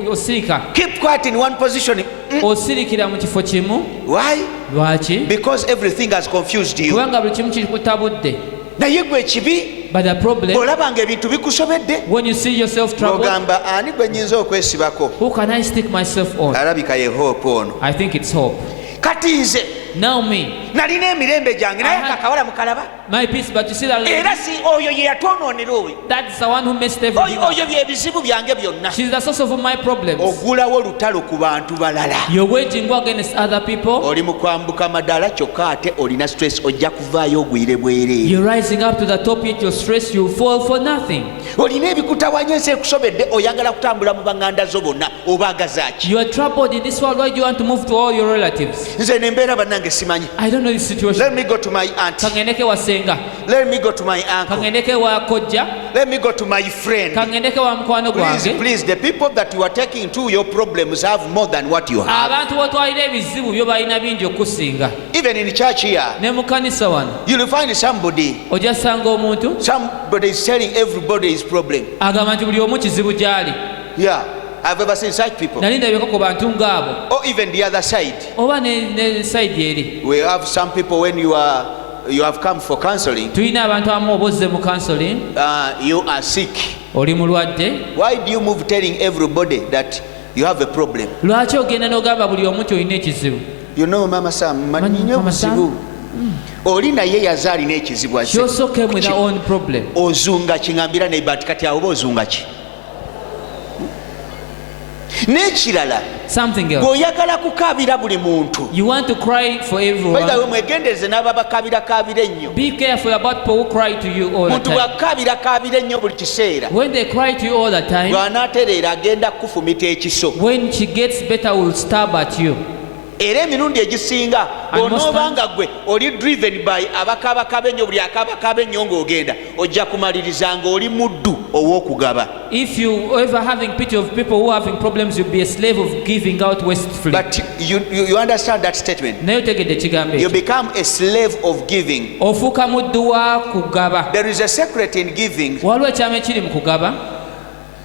osirika, Keep quiet in one position. osirikira mu kifo kimu. Why? Lwaki? Because everything has confused you. Kubanga buli kimu kikutabudde. Naye gwe ekibi, But the problem, bw'olaba ng'ebintu bikusobedde, when you see yourself troubled, n'ogamba ani gwe nnyinza okwesibako? who can I stick myself on? Alabika ye hope ono. I think it's hope. Kati nze Now me, nalina emirembe gyange naye akakawala mukalaba, my peace, but you see that lady, era si oyo ye yatwonoonera oyo. that's the one who messed everything up. Oyo bye bizibu byange byonna. She's the source of my problems. Ogulawo lutalo ku bantu balala. You're waging war against other people. Oli mu kwambuka madala kyokka ate olina stress, ojja kuvaayo ogwire bwereere. You're rising up to the top, yet you're stressed, you fall for nothing. Olina ebikutawanya ensi ekusobedde, oyagala kutambula mu baŋŋanda zo bonna, obaagaza ki? You are troubled in this world. Why do you want to move to all your relatives? Nze ne mbeera bannange simanyi. I don't know this situation. Let me go to my aunt. Kangendeke wa senga, Let me go to my uncle. kangendeke wa kojja, Let me go to my friend. kangendeke wa mukwano Please, gwange. please, the people that you are taking to your problems have more than what you have. Abantu botwalira ebizibu byo balina bingi okusinga. Even in church here, Ne mu kanisa wano you'll find somebody ojja sanga omuntu is telling everybody his problem. agamba nti buli omu kizibu gy'ali. Yeah, I've ever seen such people. Nali ndabyeko ku bantu ng'abo. Or even the other side. Oba ne side eri. We have some people when you have come for counseling, Tulina abantu abamu oba ozze mu counseling, you are sick. oli mulwadde. Why do you move telling everybody that you have a problem? Lwaki ogenda n'ogamba buli omu nti olina ekizibu? You know, Mama Sam, manyo Mama kuzibu. Oli naye yaze alina ekizibu She also came with her own problem. ozunga kiŋambira neiba nti kati awo oba ozunga ki? N'ekirala, Something else. bw'oyagala kukaabira buli muntu, You want to cry for by the way, everyone. mwegendereze n'aba bakaabirakaabira ennyo. Be careful about people who cry to you all the Muntu time. bw'akaabirakaabira ennyo buli kiseera, When they cry to you all the time, bw'anaatereera agenda kufumita ekiso. when she gets better, will stab at you. Era emirundi egisinga And most onoobanga gwe oli driven by abakaabakaaba ennyo, buli akaabakaaba ennyo ng'ogenda ojja kumaliriza ng'oli muddu ow'okugaba. If you ever having pity of people who are having problems, you'll be a slave of giving out wastefully. But you understand that statement? Naye otegedde ekigambo You ekyo. become a slave of giving. Ofuuka muddu wa kugaba. There is a secret in giving. Waliwo ekyama ekiri mu kugaba.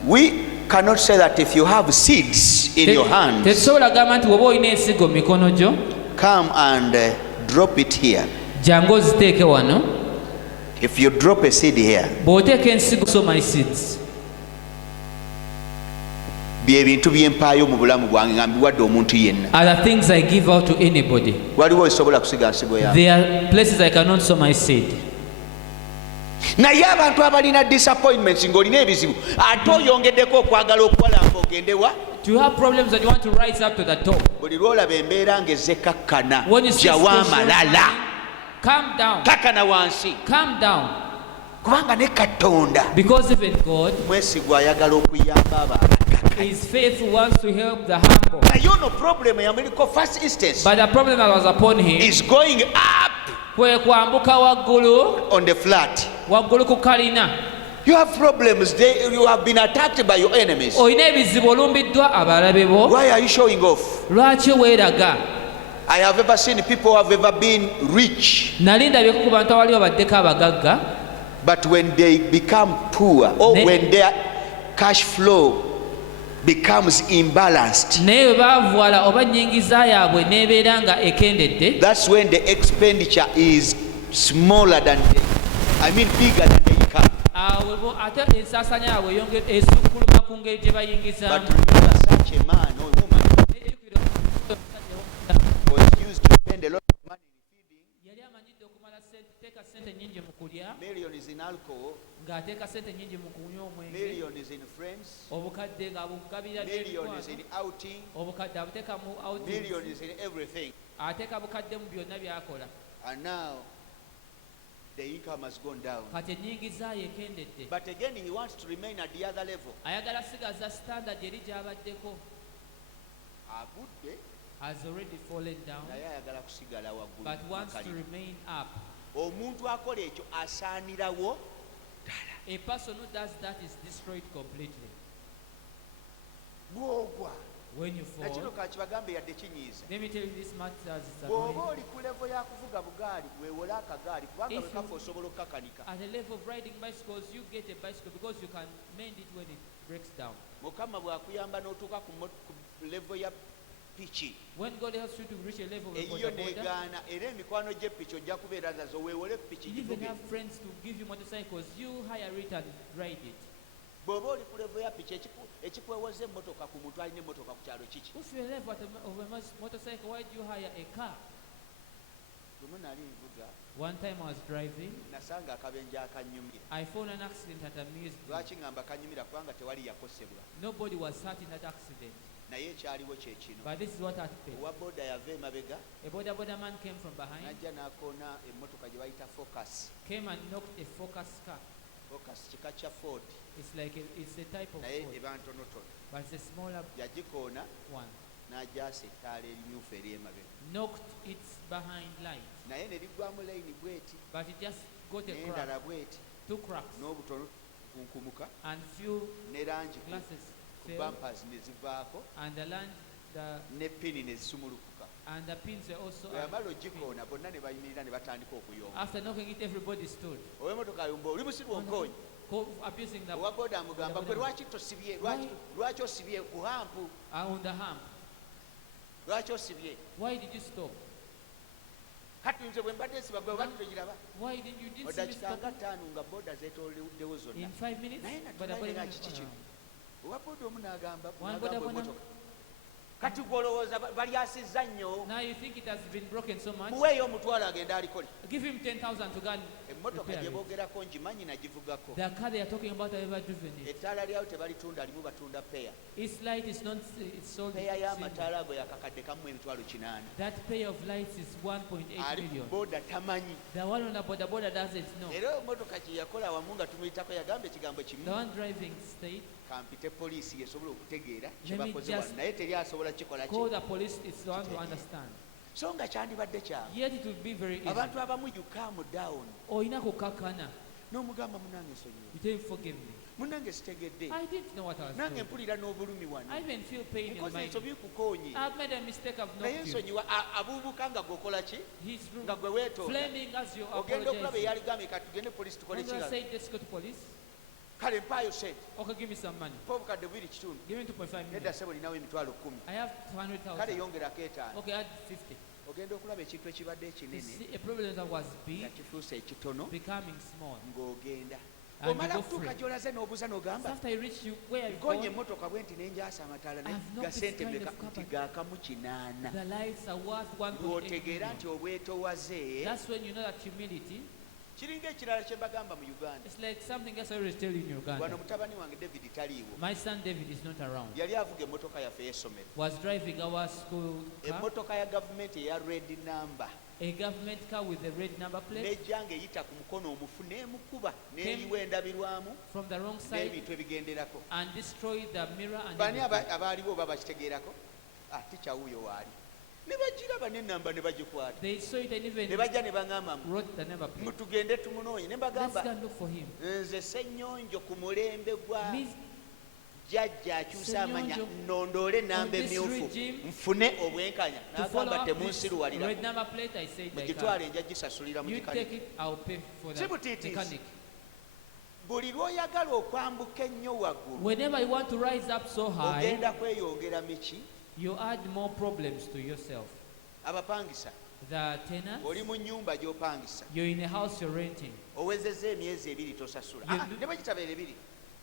We cannot say that if you have seeds in your hands, Tetusobola gamba nti bw'oba olina ensigo mu mikono gyo, come and drop it here. jangu oziteeke wano. If you drop a seed here, Bw'oteeka ensigo, so my seeds. bye bintu byempaayo mu bulamu bwange nga mbiwadde omuntu yenna. Are the things I give out to anybody. Waliwo esobola kusiga nsigo yawe. There are places I cannot sow my seed. Naye abantu abalina disappointments ng'olina ebizibu ate oyongeddeko okwagala okwalamba ogendewa. Do you have problems that you want to rise up to the top? Buli lwolaba embeera ng'ezze kakkana, When you see gyawa situations, amalala, calm down. kakkana wansi. Calm down. Kubanga ne Katonda Because even God mwesigwa ayagala okuyamba abantu. is faithful, wants to help the humble. Naye ono problem yamuliko first instance But the problem that was upon him, is going up kwe kwambuka waggulu, on the flat. waggulu ku kalina. You have problems. You have been attacked by your enemies. Olina ebizibu, olumbiddwa abalabe bo. Why are you showing off? Lwaki weeraga? I have ever seen people who have ever been rich, Nali ndabyeko ku bantu abali babaddeko abagagga, but when they become poor or Ne- when their cash flow becomes imbalanced, naye bwe baavuwala oba nnyingiza yaabwe n'ebeera nga ekendedde, that's when the expenditure is smaller than I mean bigger than the car. Ate ensaasaanya yaabwe esukkuluma ku ngeri gye bayingizaamu. But remember, such a man or woman was used to spend a lot of money in feeding, yali amanyidde okumala teeka ssente nnyingi mu kulya, millions in alcohol, ng'ateeka ssente nnyingi mu kunywa omwenge, millions in friends, obukadde ng'abugabira millions in outing, obukadde abuteeka mu millions in everything. ateeka bukadde mu byonna by'akola. And now the income has gone down. Kati ennyingiza ye ekendedde. But again, he wants to remain at the other level. Ayagala sigaza standard eri gy'abaddeko. Agudde Has already fallen down, naye ayagala kusigala waggulu. but wants to remain up. Omuntu akola ekyo asaanirawo. A person who does that is destroyed completely. Bw'ogwa When you fall, nakino kakibagambe yadde kinyiiza. let me tell you this matters. Bw'oba oli ku levo ya kuvuga bugaali weewole akagaali kubanga If bwe kafa you- osobola okukakanika. At the level of riding bicycles, you get a bicycle because you can mend it when it breaks down. Mukama bw'akuyamba n'otuuka ku levo ya piki When God helps you to reach a level of eyiyo boda, n'egaana era emikwano gy'epiki ojja kubeera nazo weewole piki you even givuge. have friends to give you motorcycles. You hire it and ride it. Bw'oba oli ku levo ya piki ekikwewoza emmotoka ku muntu alina emmotoka ku kyalo kiki? If you're a level of a motorcycle, why do you hire a car? Lumu nali nvuga One time I was driving, nasanga akabenje akanyumira. I found an accident that amused me. Lwaki ngamba kanyumira kubanga tewali yakosebwa. Nobody was hurt in that accident. Naye ekyaliwo kye kino. But this is what happened. Owa booda yava emabega A boda man came from behind, n'ajja n'akoona emmotoka gye bayita Focus. came and knocked a Focus car. Focus kika kya Ford It's like it's a type of naye Ford, eba ntonotono. but it's a smaller Yagikoona one. n'agyasa ettaala erimyufu eri emabega. Knocked it behind light, Naye ne liggwamu layini bw'eti but it just got a n'endala crack, bw'eti two cracks, n'obutono kunkumuka and few ne langi ku glasses fell, bumpers ne zivaako and ne pini ne zisumulukuka. and the pins were also. Bwe yamala ogikoona bonna ne bayimirira ne batandika okuyomba. After knocking it, everybody stood, Ow'emmotoka ayomba oli musirwa onkoonyi. abusing the Owa booda amugamba gwe lwaki tosibye lwaki osibye ku hampu on the hump. lwaki osibye Why did you stop? kati nze bwe mbadde nsiba gwe obadde togiraba Why didn't you see me oddakika nga stop? ttaano nga booda zeetooloddewo zonna In 5 minutes, naye but I natulaira put kiki it kino on. owa booda omu n'agamba One n'agamba boda emmotoka kati gwolowooza balyasizza nnyo Now you think it has been broken so much? muweeyo omutwalo agenda alikole Give him 10,000 to go and emmotoka repair gye it. boogerako njimanyi nagivugako The car they are talking about, I've ever driven it. ettaala lyawo tebalitunda limu batunda peya Its light is not it's sold. peya single. y'amataala ago yakakadde kamu emitwalo 8. That pair of lights is 1.8 ali ku million. booda tamanyi The one on the boda doesn't know. era emmotoka kye yakola awamu nga tumuyitako yagamba ekigambo The kimu one driving state, kampite poliisi yesobola okutegeera kye Let me bakoze just wano naye teri asobola kikola call ki the police, it's the one to understand. so nga kyandibadde kyawe Yet it will be very easy. abantu abamu you calm down Oyina kukakana. n'omugamba munange nsonyiwa You tell him, forgive me. munange sitegedde I didn't know what I was nange doing. mpulira n'obulumi wano I even feel pain in nkoze my. ensobi kukoonye I've made a mistake. I've naye knocked you. nsonyiwa abuubuka nga gweokola ki He's nga gwe weetooga flaming as you ogenda okulaba apologize. eyaligambye kati tugende polisi tukole When I kiga said, let's go to police. kale mpaayo sente Okay, give me some money. mpa obukadde bubiri kitundu Give me 2.5 nedda million. sebo ninawo emitwalo 10 I have kale 200,000. yongerako etaano Okay, add 50. ogenda okulaba ekintu ekibadde You ekinene see, a problem that was big nga kifuuse ekitono becoming small. ng'ogenda And you omala go kutuuka free. gy'olaze n'obuuza So n'ogamba after I reach you where you nkonye go, emmotoka bwe nti nenjasa amataala I've knocked ga this sente kind meka of nti company. gaakamu 8 the lights are worth 1.8 ng'otegeera nti million. obwetoowaze That's when you know that humility. kiringa ekirala kye mbagamba mu uganda It's like something else I always tell you in wano Uganda. mutabani wange david taliiwo My son David is not around. yali avuga emmotoka yaffe y'essomero Was driving our school car, emmotoka ya gavumenti eya red number a government car with a red number plate, nejja ng'eyita ku mukono omufu n'emukuba n'eriwo endabirwamu from the wrong side n'ebintu ebigenderako and destroyed the mirror and bani everything. abaaliwo oba bakitegeerako tikyawuyo waali ne bagiraba n'ennamba ne bagikwata They saw it and ne even bajja ne baŋŋamba wrote the number plate. mutugende tumunoonye ne Let's mbagamba go and look for him. nze ssennyonjo ku mulembe gwa Miss jjajja akyusa amanya Ssennyonjo, nnondoole ennamba on this emyufu regime, nfune obwenkanya to follow n'agamba up this temunsiruwalira red number plate, I said, like mugitwale that. nja gisasulira mu You take kikanika it, I'll pay for Si the butiitiisi. mechanic. buli lw'oyagala okwambuka ennyo waggulu Whenever you want to rise up so high, ogenda kweyongera miki you add more problems to yourself. abapangisa The tenants, oli mu nnyumba gy'opangisa you're in a house you're renting. owezezza emyezi 2 tosasula ne bwe kitabeera 2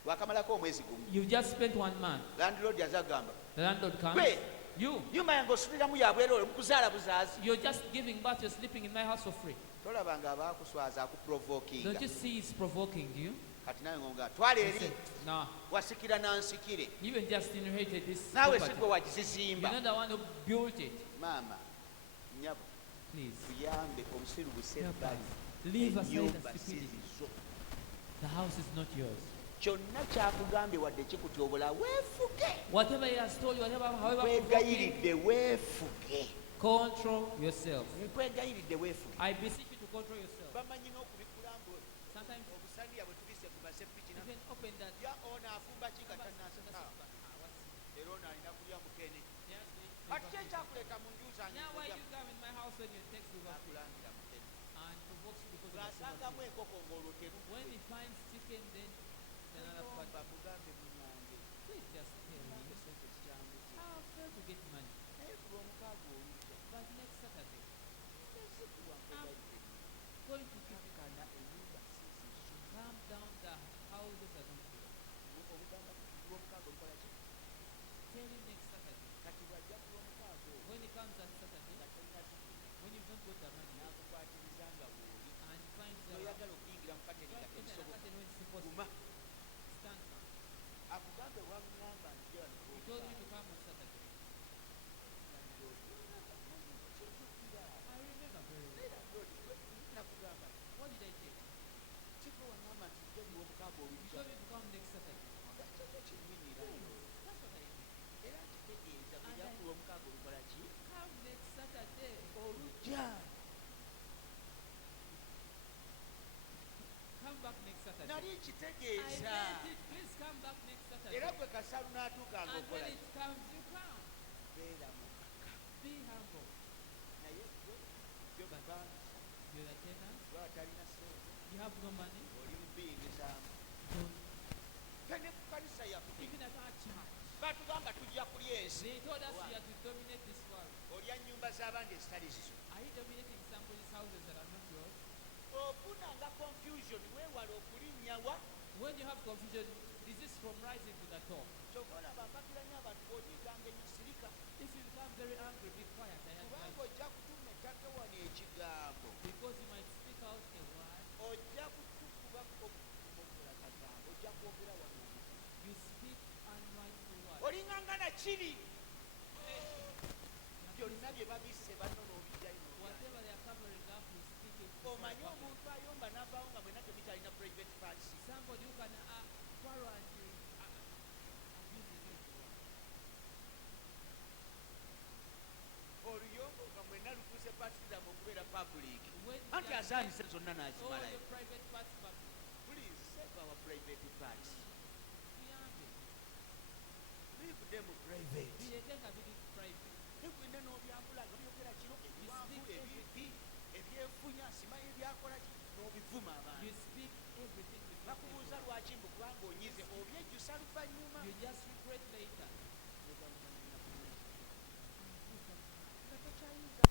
wakamalako omwezi gumu You just spent 1 month. landlord azagamba The landlord comes. Gwe, You, nyumba yange osuliramu yabwera ole mukuzaala buzaazi you're just giving birth, you're sleeping in my house for free. tolabanga abaakuswaza akuprovokinga Don't you see it's provoking you? kati nawe ngonga twala I eri said, no. wasikira nansikire You even just inherited this naawe property. sigwe wagizizimba You're not the one who built it. maama nyabo Please, tuyambe obusiru busebbali help us. Leave aside ennyumba the stupidity. sizizo The house is not yours. kyonna kyakugambye wadde kikutyobola weefuge Whatever he has told you, however provoking, nkwegayiridde weefuge control yourself. nkwegayiridde weefuge I beseech you to control yourself. bamanyi n'okubikulambu Sometimes obusaniya bwe tubise ku basepiki even open that. ya ono afumba ki katanasika era ono alina kulya mukene kati ki ekyakuleeta mu nju zange Now why you come in my house when your text will have akulangira mukene and provokes you because of the sin of ng'asangamu sin. enkoko ng'olwoteru When he finds chicken, then another part. bakugambe munyange Please just tell me sente zikyanguze how I failed to get money. naye ku lwomukaaga olujja But next Saturday, ezikuwa nkwegayiridde going to give you kana ennyumba sizizo calm down the houses are not yours. obugamba lwomukaaga olukola ki Tell him next Saturday. kati bwajja ku lwomukaaga olwo When he comes on Saturday, nga tolina zikina when you've not got the money n'akukwatiriza nga bw'oli and finds the noyagala okuyingira mu kateni nga open the tebisoboka curtain when it's supposed guma to stand firm. akugambe waŋŋamba nja He told me to come on Saturday. I remember very well. nakugamba What did I tell you? kiko waŋŋamba nti nja lwomukaaga You olujja told me to come next Saturday. kyekyo kinnyinira That's what I did. era nkitegeeza bwera ku lwomukaaga olukola ki Come next Saturday. olujja Come back next Saturday. nali I nkitegeeza meant it. Please come back next Saturday. era gwe kasalu n'atuukanga And okola when ki it comes, you come. beera mukaka Be humble. naye gwe gwe bupangisa You're the tenant. lwaba talina sente You have no money. oli mubiyingizaamu Don't. fe ne ku kanisa yaffe Even at our church, batugamba tujja kulya ensi they told us we are to dominate this world. olya nnyumba z'abandi ezitali zizo Are you dominating somebody's houses that are not yours? ofunanga confusion weewale okulinnyawa When you have confusion, resist from rising to the top. kyova olaba mpagira nnyo abantu bw'oyiiganga ennyo sirika If you become very angry, be quiet. I kubanga advise. ojja kutuma ettaka wano ekigambo Because you might speak out a word. ojja kutukuba okulagagambo ojja kwogera wano You speak unrightful words. olinganga na kiri byonna bye babisse banno n'obijjayo Whatever they are covering up, you speak it. omanyi omuntu ayomba n'avaawo nga mwena temukyalina private parts Somebody who can quarrel and abuse it. oluyombo nga mwena lutuuse patiramu okubeera public When anti they are azaanise zonna all n'azimalayo your private parts public. please save our private parts Kuyambe. leave them private Biretenga biri private. negwenda n'obyambula nga byogera kino ebiwanvu ebibi ebyefunya simanyi ebyakola ki n'obivuma You abantu speak everything with bakubuuza lwaki mbu kubanga onyize obyejjusa luvannyuma You just regret later. nga tokyayinza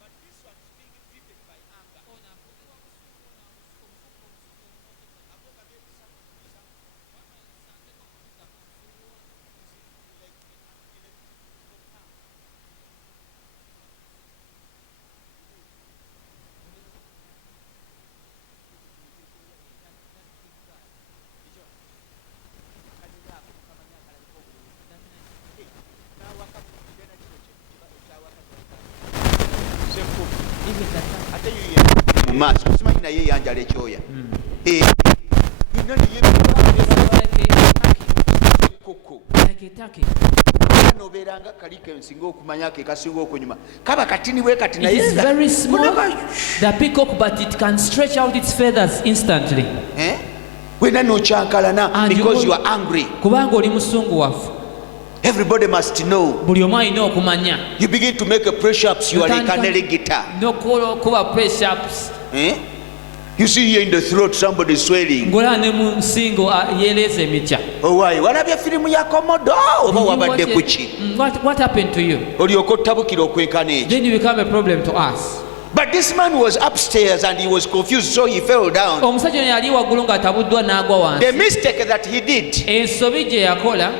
but this one is being driven by anger agoga byebisakusa like electrical power Even that time. ate yuye mu maaso simanyi naye eyanjala ekyoya koko Like a turkey. nobeeranga kali kensinga okumanya ke kasinga okunyuma kaba katini bwe kati It naye is very small, the peacock, but it can stretch out its feathers instantly. we nogenda nokyankalana because you are angry. kubanga oli musunguwavu. Everybody must know. buli omu alina okumanya. You begin to make a press ups, you are like an guitar. Nokuba press ups. You see here in the throat somebody swelling. Ngola ne mu nsingo yeeleza emitya. Oh why? Walabye firimu ya Komodo oba wabadde kuki? What happened to you? Olyoka ottabukira okwenkana ekyo. Then you become a problem to us. But this man was upstairs and he was confused, so he fell down. Omusajja ono yali waggulu ng'atabuddwa n'agwa wansi. The mistake that he did ensobi gye yakola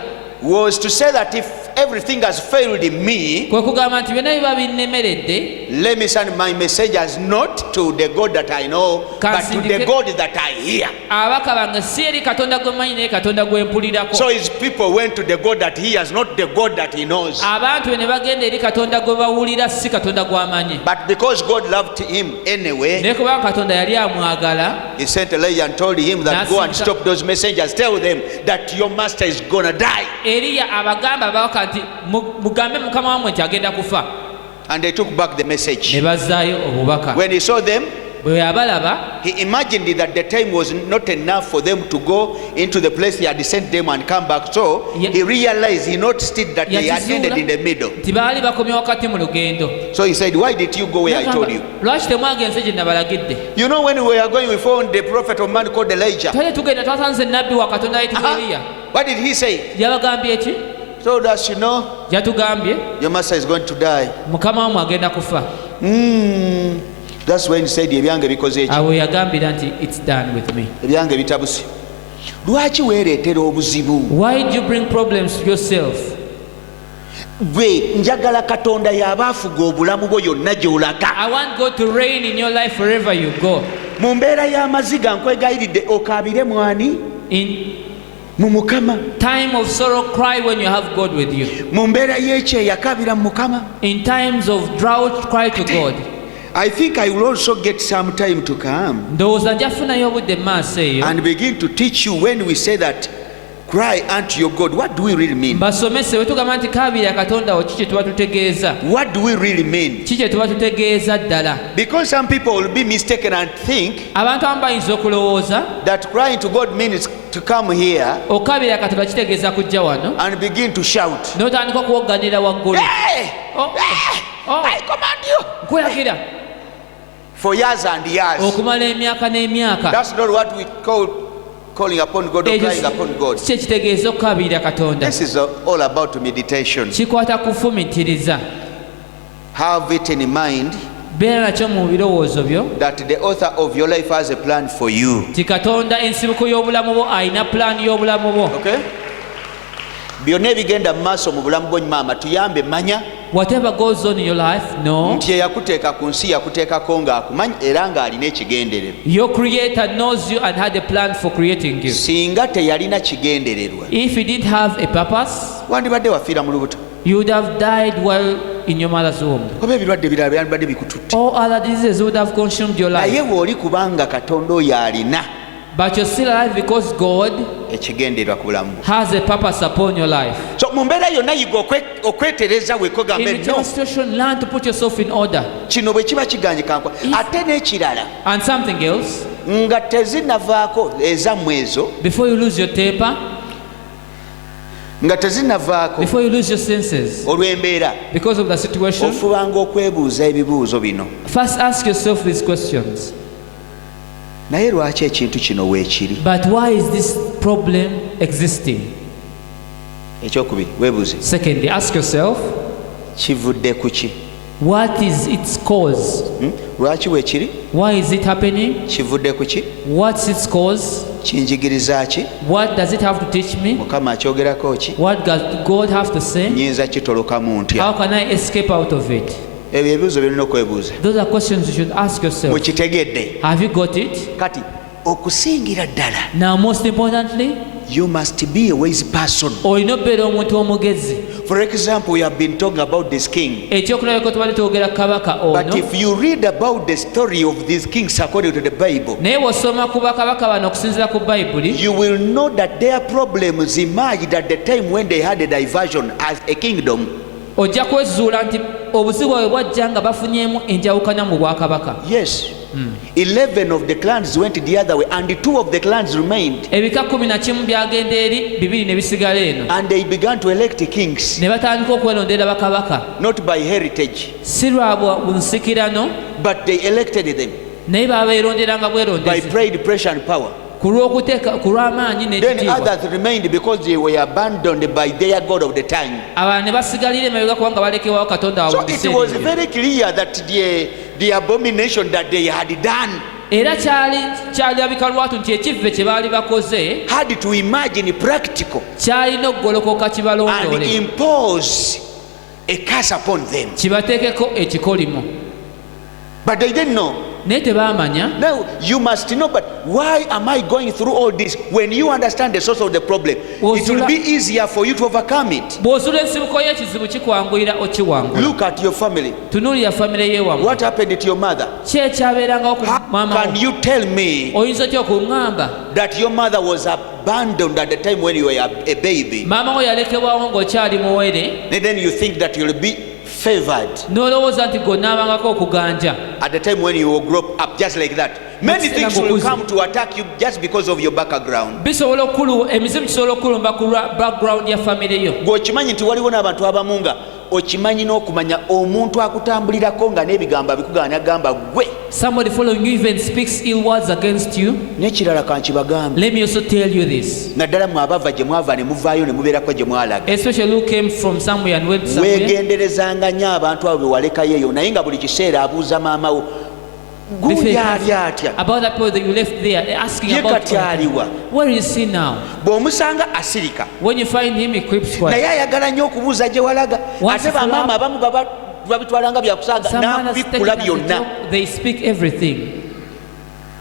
was to say that if everything has failed in me, kwe kugamba nti byonna biba binnemeredde, let me send my messages not to the God that I know, but to the God that I hear. abaka bange si eri katonda gwe mmanyi naye katonda gwe mpulirako. So his people went to the God that he hears, not the God that he knows. abantu be ne bagenda eri katonda gwe bawulira si katonda gw'amanyi. But because God loved him anyway, naye kubanga katonda yali amwagala, he sent Elijah and told him that go and stop those messengers, tell them that your master is gonna die. Eriya abagamba abawaka nti mugambe mukama wammwe nti agenda kufa. And they took back the message. ne bazzaayo obubaka. When he saw them, bwe yabalaba, he imagined that the time was not enough for them to go into the place he had sent them and come back. So he realized, he noticed it, that they had ended in the middle. nti baali bakomye wakati mu lugendo. So he said, why did you go where I told you? lwaki temwagenze gye nabalagidde? You know, when we were going, we found the prophet of man called Elijah. twali tugenda twasanze nabbi wa katonda ayitibwa Eriya. What did he say? yabagambye ki? Told us, you know, yatugambye your master is going to die. mukama wammwe agenda kufa. That's when he said, ebyange bikoze eki? awo yagambira nti it's done with me. Ebyange bitabuse. Lwaki weereetera obuzibu? Why did you bring problems to yourself? Gwe njagala katonda y'abaafuga obulamu bwo yonna gy'olaga. I want God to reign in your life wherever you go. Mu mbeera y'amaziga nkwegayiridde okaabire mwani? In Mu Mukama. time of sorrow, cry when you have God with you. Mu mbeera y'ekyeya kaabira mu Mukama. In times of drought, cry to God. I think I will also get some time to come ndowooza nja funayo obudde maaso eyo and begin to teach you when we say that cry unto your God. What do we really mean? mbasomese bwe tugamba nti kaabira katonda wo ki kye tuba tutegeeza. What do we really mean? ki kye tuba tutegeeza ddala. Because some people will be mistaken and think abantu abamu bayinza okulowooza that crying to God means to come here okaabira katonda kitegeeza kujja wano and begin to shout, n'otandika okuwogganira waggulu. hey! Oh, oh, I command you! nkulagira For years and years. okumala emyaka n'emyaka. That's not what we call calling upon God or crying upon God. kye kitegeeza okukaabirira katonda. This is all about meditation. kikwata kufumitiriza. Have it in mind beera nakyo mu birowoozo byo that the author of your life has a plan for you. ti katonda ensibuko y'obulamu bwo alina pulaani y'obulamu bwo. Okay? Byonna ebigenda mu maaso mu bulamu bwo maama tuyambe manya whatever goes on in your life, no, nti eyakuteeka ku nsi yakuteekako ng'akumanyi era ng'alina ekigendererwa. your creator knows you and had a plan for creating you. Singa teyalina kigendererwa If you didn't have a purpose, wandibadde wafiira mu lubuto you would have died while in your mother's womb. oba ebirwadde birala byandibadde bikututte. All other diseases would have consumed your naye life. bw'oli kubanga katonda oyo alina But you're still alive because God ekigendererwa ku bulamu bwo. has a purpose upon your life. So mu mbeera yonna yiga okwetereza In wekogambe whichever no situation, learn to put yourself in order. kino bwe kiba kiganyikankwa ate n'ekirala And something else, nga tezinavaako ezammwe ezo before you lose your temper, nga tezinavaako before you lose your senses, olw'embeera because of the situation, ofubanga okwebuuza ebibuuzo bino, first ask yourself these questions. naye lwaki ekintu kino weekiri? But why is this problem existing? Ekyokubiri weebuuze Secondly, ask yourself, kivudde ku ki? what is its cause? Lwaki weekiri? Why is it happening? Kivudde ku ki? What's its cause? Kinjigiriza ki? What does it have to teach me? Mukama akyogerako ki? What does God have to say? Nyinza kitolokamu ntya? How can I escape out of it? Ebyo ebibuuzo byolina okwebuuza. Those are questions you should ask yourself. Mukitegedde? Have you got it? Kati okusingira ddala, Now, most importantly, you must be a wise person. olina obeera omuntu omugezi. For example, we have been talking about this king. ekyokulabako tubadde twogera kabaka But ono, if you read about the story of these kings according to the Bible, naye bw'osoma ku bakabaka bano okusinziira ku bayibuli, you will know that their problems emerged at the time when they had a diversion as a kingdom. ojja kwezuula nti obuzibu bwe bwajja nga bafunyeemu enjawukana mu bwakabaka. Yes, 11 of the clans went the other way and 2 of the clans remained. ebika 11 byagenda eri, 2 ne bisigala eno. And they began to elect kings. Ne batandika okwelondera bakabaka. Not by heritage. Si lwa bunsikirano. But they elected them. Naye babeeronderanga bwerondezi. By pride, pressure and power. Kulw'amaanyi Then n'ekitiibwa. others remained because they were abandoned by their God of the time. Abalala ne basigalira emabega kubanga balekewawo katonda So waabwe mu it biseera was ebyo. very clear that the abomination that they had done Era kyalabika lwatu nti ekivve kye baali bakoze had to imagine practical kyalina okugolokoka and kibalondole impose a curse upon them. kibateekeko ekikolimo. But they didn't know. Naye tebaamanya. Now you must know, but why am I going through all this? When you understand the source of the problem, it will be easier for you to overcome it. Bw'osula ensibuko y'ekizibu kikwanguyira okiwangula. Look at your family. Tunuulira famire y'ewammwe. What happened to your mother? Ki ekyabeerangawo ku maama wo? Can you tell me Oyinza otya okuŋŋamba that your mother was abandoned at the time when you were a baby? maama wo yalekebwawo ng'okyali muwere, And then you think that you'll be favored n'olowooza nti g'onaabangako okuganja. at the time when you will grow up just like that. Many things will come to attack you just because of your background. Emizimu gisobola okulumba ku background ya famire yo. Gweokimanyi nti waliwo n'abantu abamu nga okimanyi n'okumanya omuntu akutambulirako nga n'ebigambo abikuganya gamba gwe. Somebody following you even speaks ill words against you. N'ekirala kankibagambe. Let me also tell you this. Naddala mwe abava gye mwava ne muvaayo ne mubeerako gye mwalaga. Especially who came from somewhere and went somewhere. Weegenderezanga nnyo abantu abo be walekayo eyo naye nga buli kiseera abuuza maama wo gundi ali atya. About that people that you left there, asking Ye about kati aliwa. where is he now? Bw'omusanga asirika When you find him, he creeps quiet. naye ayagala nnyo okubuuza gye walaga. Once Ate you bamaama abamu babitwalanga byakusaaga Someone has taken n'abikkula as a byonna. joke, they speak everything.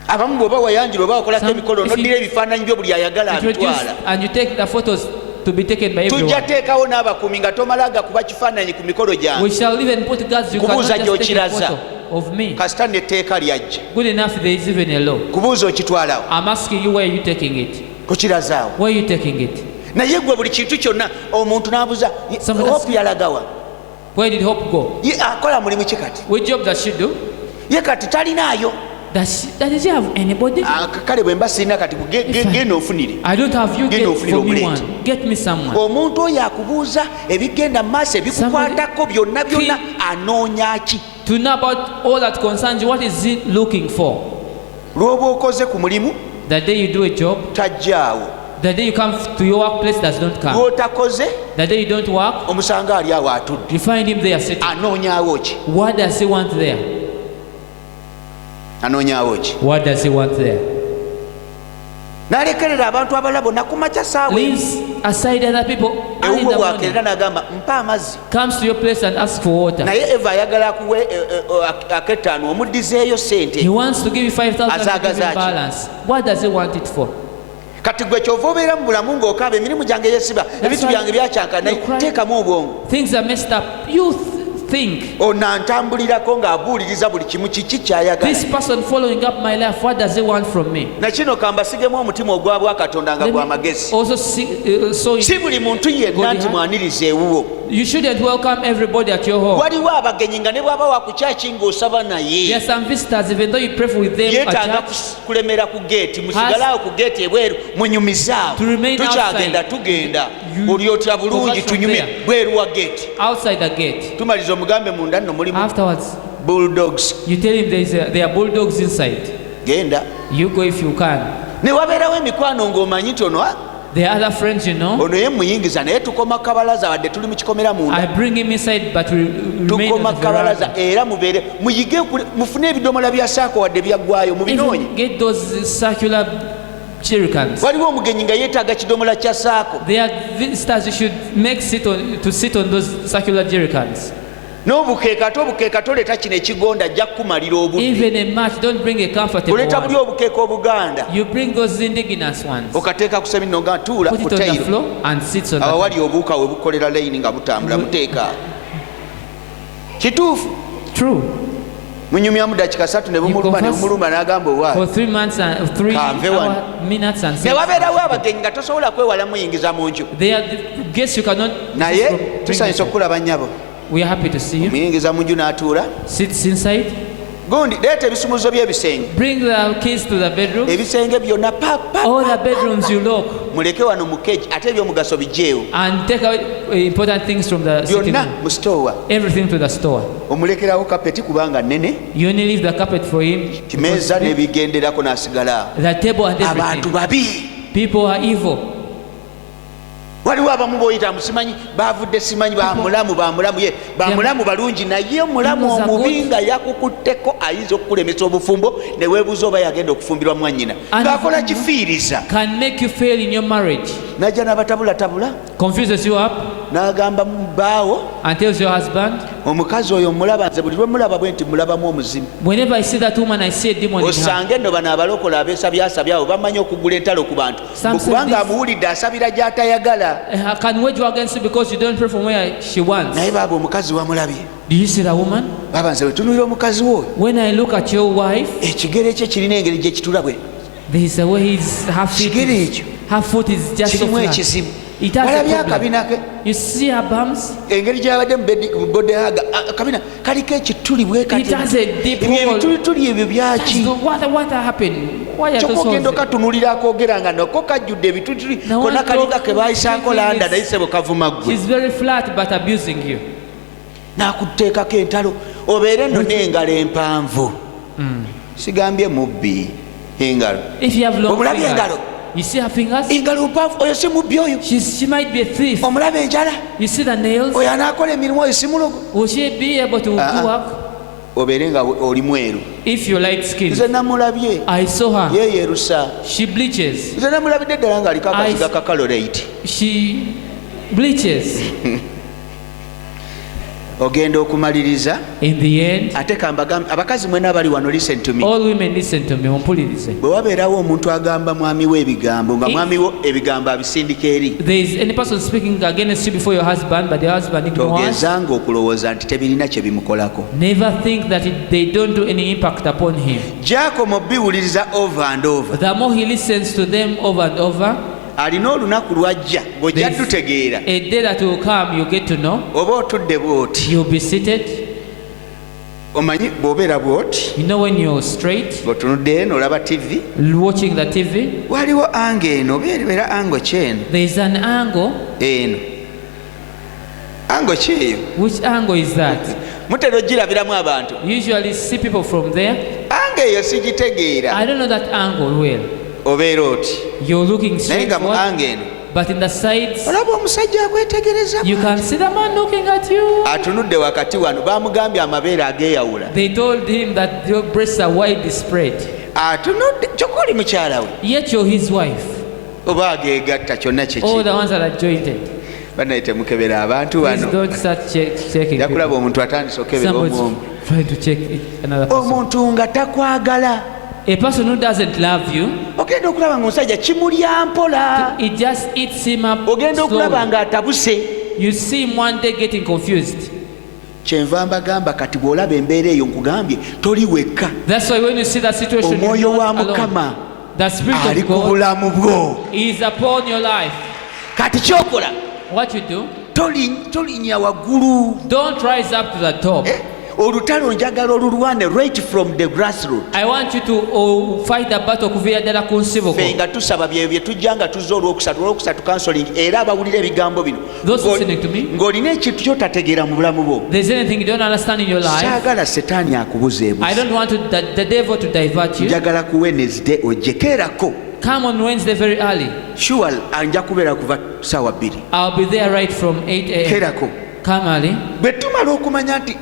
Abamu bw'oba wayanjira oba wakolako Some- emikolo if you- n'oddira ebifaananyi byo buli ayagala Introduce abitwala. and you take the photos to be taken by Tujja everyone. teekawo n'abakuumi nga tomala gakuba kifaananyi ku mikolo We gyange. shall even put guards. You cannot Kubuuza just take a gy'okiraza. photo of me. Kasita n'etteeka lyajja. Good enough, there is even a law. Kubuuza okitwalawo. I'm asking you, where are you taking it? Kukirazaawo. Where are you taking it? Naye gwe buli kintu kyonna omuntu n'abuuza Someone Hope yalagawa. Where did Hope go? Ye akola mulimu ki kati? What job does she do? Ye kati talinaayo. Does she have anybody? Kale bwe mba sirina kati genda ofunire. I don't have you. Get Get off for your me plate. one. Get me someone. Omuntu oyo akubuuza ebigenda mu maaso ebikukwatako byonna byonna anoonya ki? To know about all that concerns you, what is he looking for? Lw'oba okoze ku mulimu The day you do a job, tajjaawo. the day you come to your workplace does not come. Lw'otakoze The day you don't work, omusanga ali awo atudde. you find him there sitting. Anoonyaawo ki? What does he want there? Anoonyaawo ki? What does he want there? N'alekerera abantu abalala bonna ku makya saawa emu. Leaves aside other people early in Ewuwo the bw'akeerera morning, n'agamba mpa amazzi. comes to your place and asks for water. Naye Eva ayagala akuwe ak'ettaano omuddizeeyo ssente. He wants to give you 5,000 to give Azaagaza him ki? balance. What does he want it for? Kati gwe kyova obeera mu bulamu ng'okaaba emirimu gyange yesiba ebintu byange byakyanka naye teekamu obwongo. Things are messed up. You think Ono antambulirako ng'abuuliriza buli kimu kiki ky'ayagala. this person following up my life, what does he want from me? Na kino kambasigemu omutima ogwa Bwakatonda nga Let gwa me magezi. also so Si buli muntu yenna nti mwaniriza ewuwo. you shouldn't welcome everybody at your home. Waliwo abagenyi nga ne bw'aba wa ku kyaki ng'osaba There naye are some visitors, even though you pray with them at yeetaaga church, kulemera ku geeti musigalaawo ku geeti ebweru munyumizaawo To remain tukyagenda outside. tugenda You- oli otya bulungi Focus from tunyumye there. bweru wa geeti outside the gate. tumaliza omugambe munda nno mulimu Afterwards, bulldogs you tell him there are bulldogs inside. genda You go if you can. ne wabeerawo emikwano ng'omanyi nti ono There are other friends, you know. ono ye muyingiza naye tukoma kabalaza wadde tuli mu kikomera I munda bring him inside, but we remain tukoma on the kabalaza veranda. era mubeere muyige mufune ebidomola bya saako wadde byaggwayo mubinoonye. Even get those circular jerrycans. Waliwo omugenyi nga yeetaaga kidomola kya saako They are visitors. You should make sit on those circular jerrycans. n'obukeeka ate obukeeka toleeta kino ekigonda ajja kukumalira obudde Even a match, don't bring a comfortable oleeta buli one. obukeeka obuganda You bring those indigenous ones. okateeka ku semino nga ntuula Put ku it on the tayiro floor and sits on awo the wali obuuka we bukolera layini nga butambula buteeka kituufu True. munyumyamu dakika 3 ne bumuluma ne confess bumuluma n'agamba For owaayi 3 months and 3 Kanve wano. minutes and ne 6. wabeerawo abagenyi nga tosobola kwewala muyingiza mu nju They are the guests you cannot. naye bring tusanyusa inside. okukulaba nnyabo We are happy to see you. muyingiza mu nju n'atuula Sits inside. gundi leeta ebisumuzo by'ebisenge. Bring the keys to the bedroom. Ebisenge byonna papa. All the bedrooms you lock. Muleke wano mu cage ate ebyomugaso bijeewo. And take away important things from the sitting Byonna room. mu store. Everything to the store. Omulekerawo kapeti kubanga nnene. You only leave the carpet for him. Kimeeza n'ebigenderako n'asigala. The table and Abantu everything. babi. People are evil. Waliwo abamu b'oyita musimanyi baavudde simanyi bamulamu ye bamulamu balungi naye omulamu omubi nga yakukutteko ayinza okukulemesa obufumbo ne weebuuza oba yagenda okufumbirwa mwannyina ng'akola kifiiriza. Can make you fail in your marriage. Najja n'abatabulatabula Confuses you up n'agamba baawo and tells your husband, omukazi oyo mulaba nze buli lwe mulaba bwe nti mulabamu omuzimu. whenever I see that woman, I see a demon in her. Osange nno bano abalokola abeesabyasabya abo bamanyi okugula entalo ku bantu kubanga amuwulidde asabira gy'atayagala. Can wage war against you because you don't pray from where she wants. Naye baaba omukazi wamulabye. Do you see that woman? Baaba nze bwe tunuulira omukazi wo When I look at your wife, ekigere kye kirina engeri gye kitula bwe there is a way her kigere ekyo foot is just so kirimu flat. ekizibu. It has a Walabye problem. akabina ke You see her bums? engeri gy'abadde mu bodehaga akabina kaliko ekituli bwe It kati has a deep ebyo hole. ebitulituli ebyo byaki What happened? Why are those kyokka ogenda holes? okatunuulira akoogera nga noko kajjudde ebitulituli Now konna one kalinga talk- ke baayisaako landa She's- naye sebo kavuma ggwe She's very flat but abusing you. n'akuteekako entalo obeere nno n'engalo empanvu sigambye mubbi engalo If you have long omulabye fingers, engalo you see her fingers? engalo mpanvu oyo si mubbi oyo She might be a thief. omulaba enjala You see the nails? oyo anaakola emirimu oyo si mulogo Will she be able to do work? obeere nga oli mweru If you light skin. nze namulabye I saw her. yeeyerusa She bleaches. nze namulabidde ddala ng'aliko akaziga ka kalorate She bleaches. ogenda okumaliriza In the end, ate kambagambe abakazi mwena abali wano listen to me all women listen to me. Ompulirize. bwe wabeerawo omuntu agamba mwami we ebigambo nga mwami wo ebigambo abisindika eri There is any person speaking against you before your husband, but the husband ignores. togezanga okulowooza nti tebirina kye bimukolako Never think that they don't do any impact upon him. jako biwuliriza over and over The more he listens to them over and over, alina olunaku lwajja ng'ojja there's tutegeera a day that will come, you get to know. oba otudde bw'oti You'll be seated. omanyi bw'obeera bw'oti You know when you're straight, ng'otunudde eno olaba tv watching the TV, waliwo anga eno beera ango kyeno there's an angle. eno ango kyeyo Which angle is that? mutera ogirabiramu abantu You usually see people from there. anga eyo sigitegeera I don't know that angle well. obeera oti You're looking naye straight nga mu forward, anga eno but in the sides, olaba omusajja akwetegereza you can see the man looking at you. atunudde wakati wano bamugambye amabeere ageeyawula They told him that your breasts are widely spread. atunudde kyokka oli mukyala we Yet you're his wife. oba ageegatta kyonna All kyeki the ones that are jointed. banaye temukebera abantu Please wano don't start checking yakulaba people. omuntu atandise okebera Somebody's omwomu trying to check another person. omuntu nga takwagala A person who doesn't love you, ogenda okulaba nga omusajja kimulya mpola it just eats him up ogenda okulaba slowly. nga atabuse You see him one day getting confused. kyenva mbagamba kati bw'olaba embeera eyo nkugambye toli wekka That's why when you see that situation, you're omwoyo wa not mukama alone. The Spirit ali of ku God bulamu bwo is upon your life. kati kyokola What you do, tolinnya waggulu don't rise up to the top. olutalo njagala olulwane right from the grassroot I want you to fight the battle kuviira ddala ku nsibuko. fe nga tusaba bye bye tujja nga tuzza olwokusatu counseling era abawulira ebigambo bino Those listening to me, ng'olina ekintu kyotategeera mu bulamu bwo there's anything you don't understand in your life, saagala setaani akubuzeebuze I don't want the devil to divert you. njagala ku Wednesday ojjekeerako Come on Wednesday very early. sure anja kubeera kuva saawa 2 I'll be there right from 8 a.m. keerako Come early. bwe tumala okumanya nti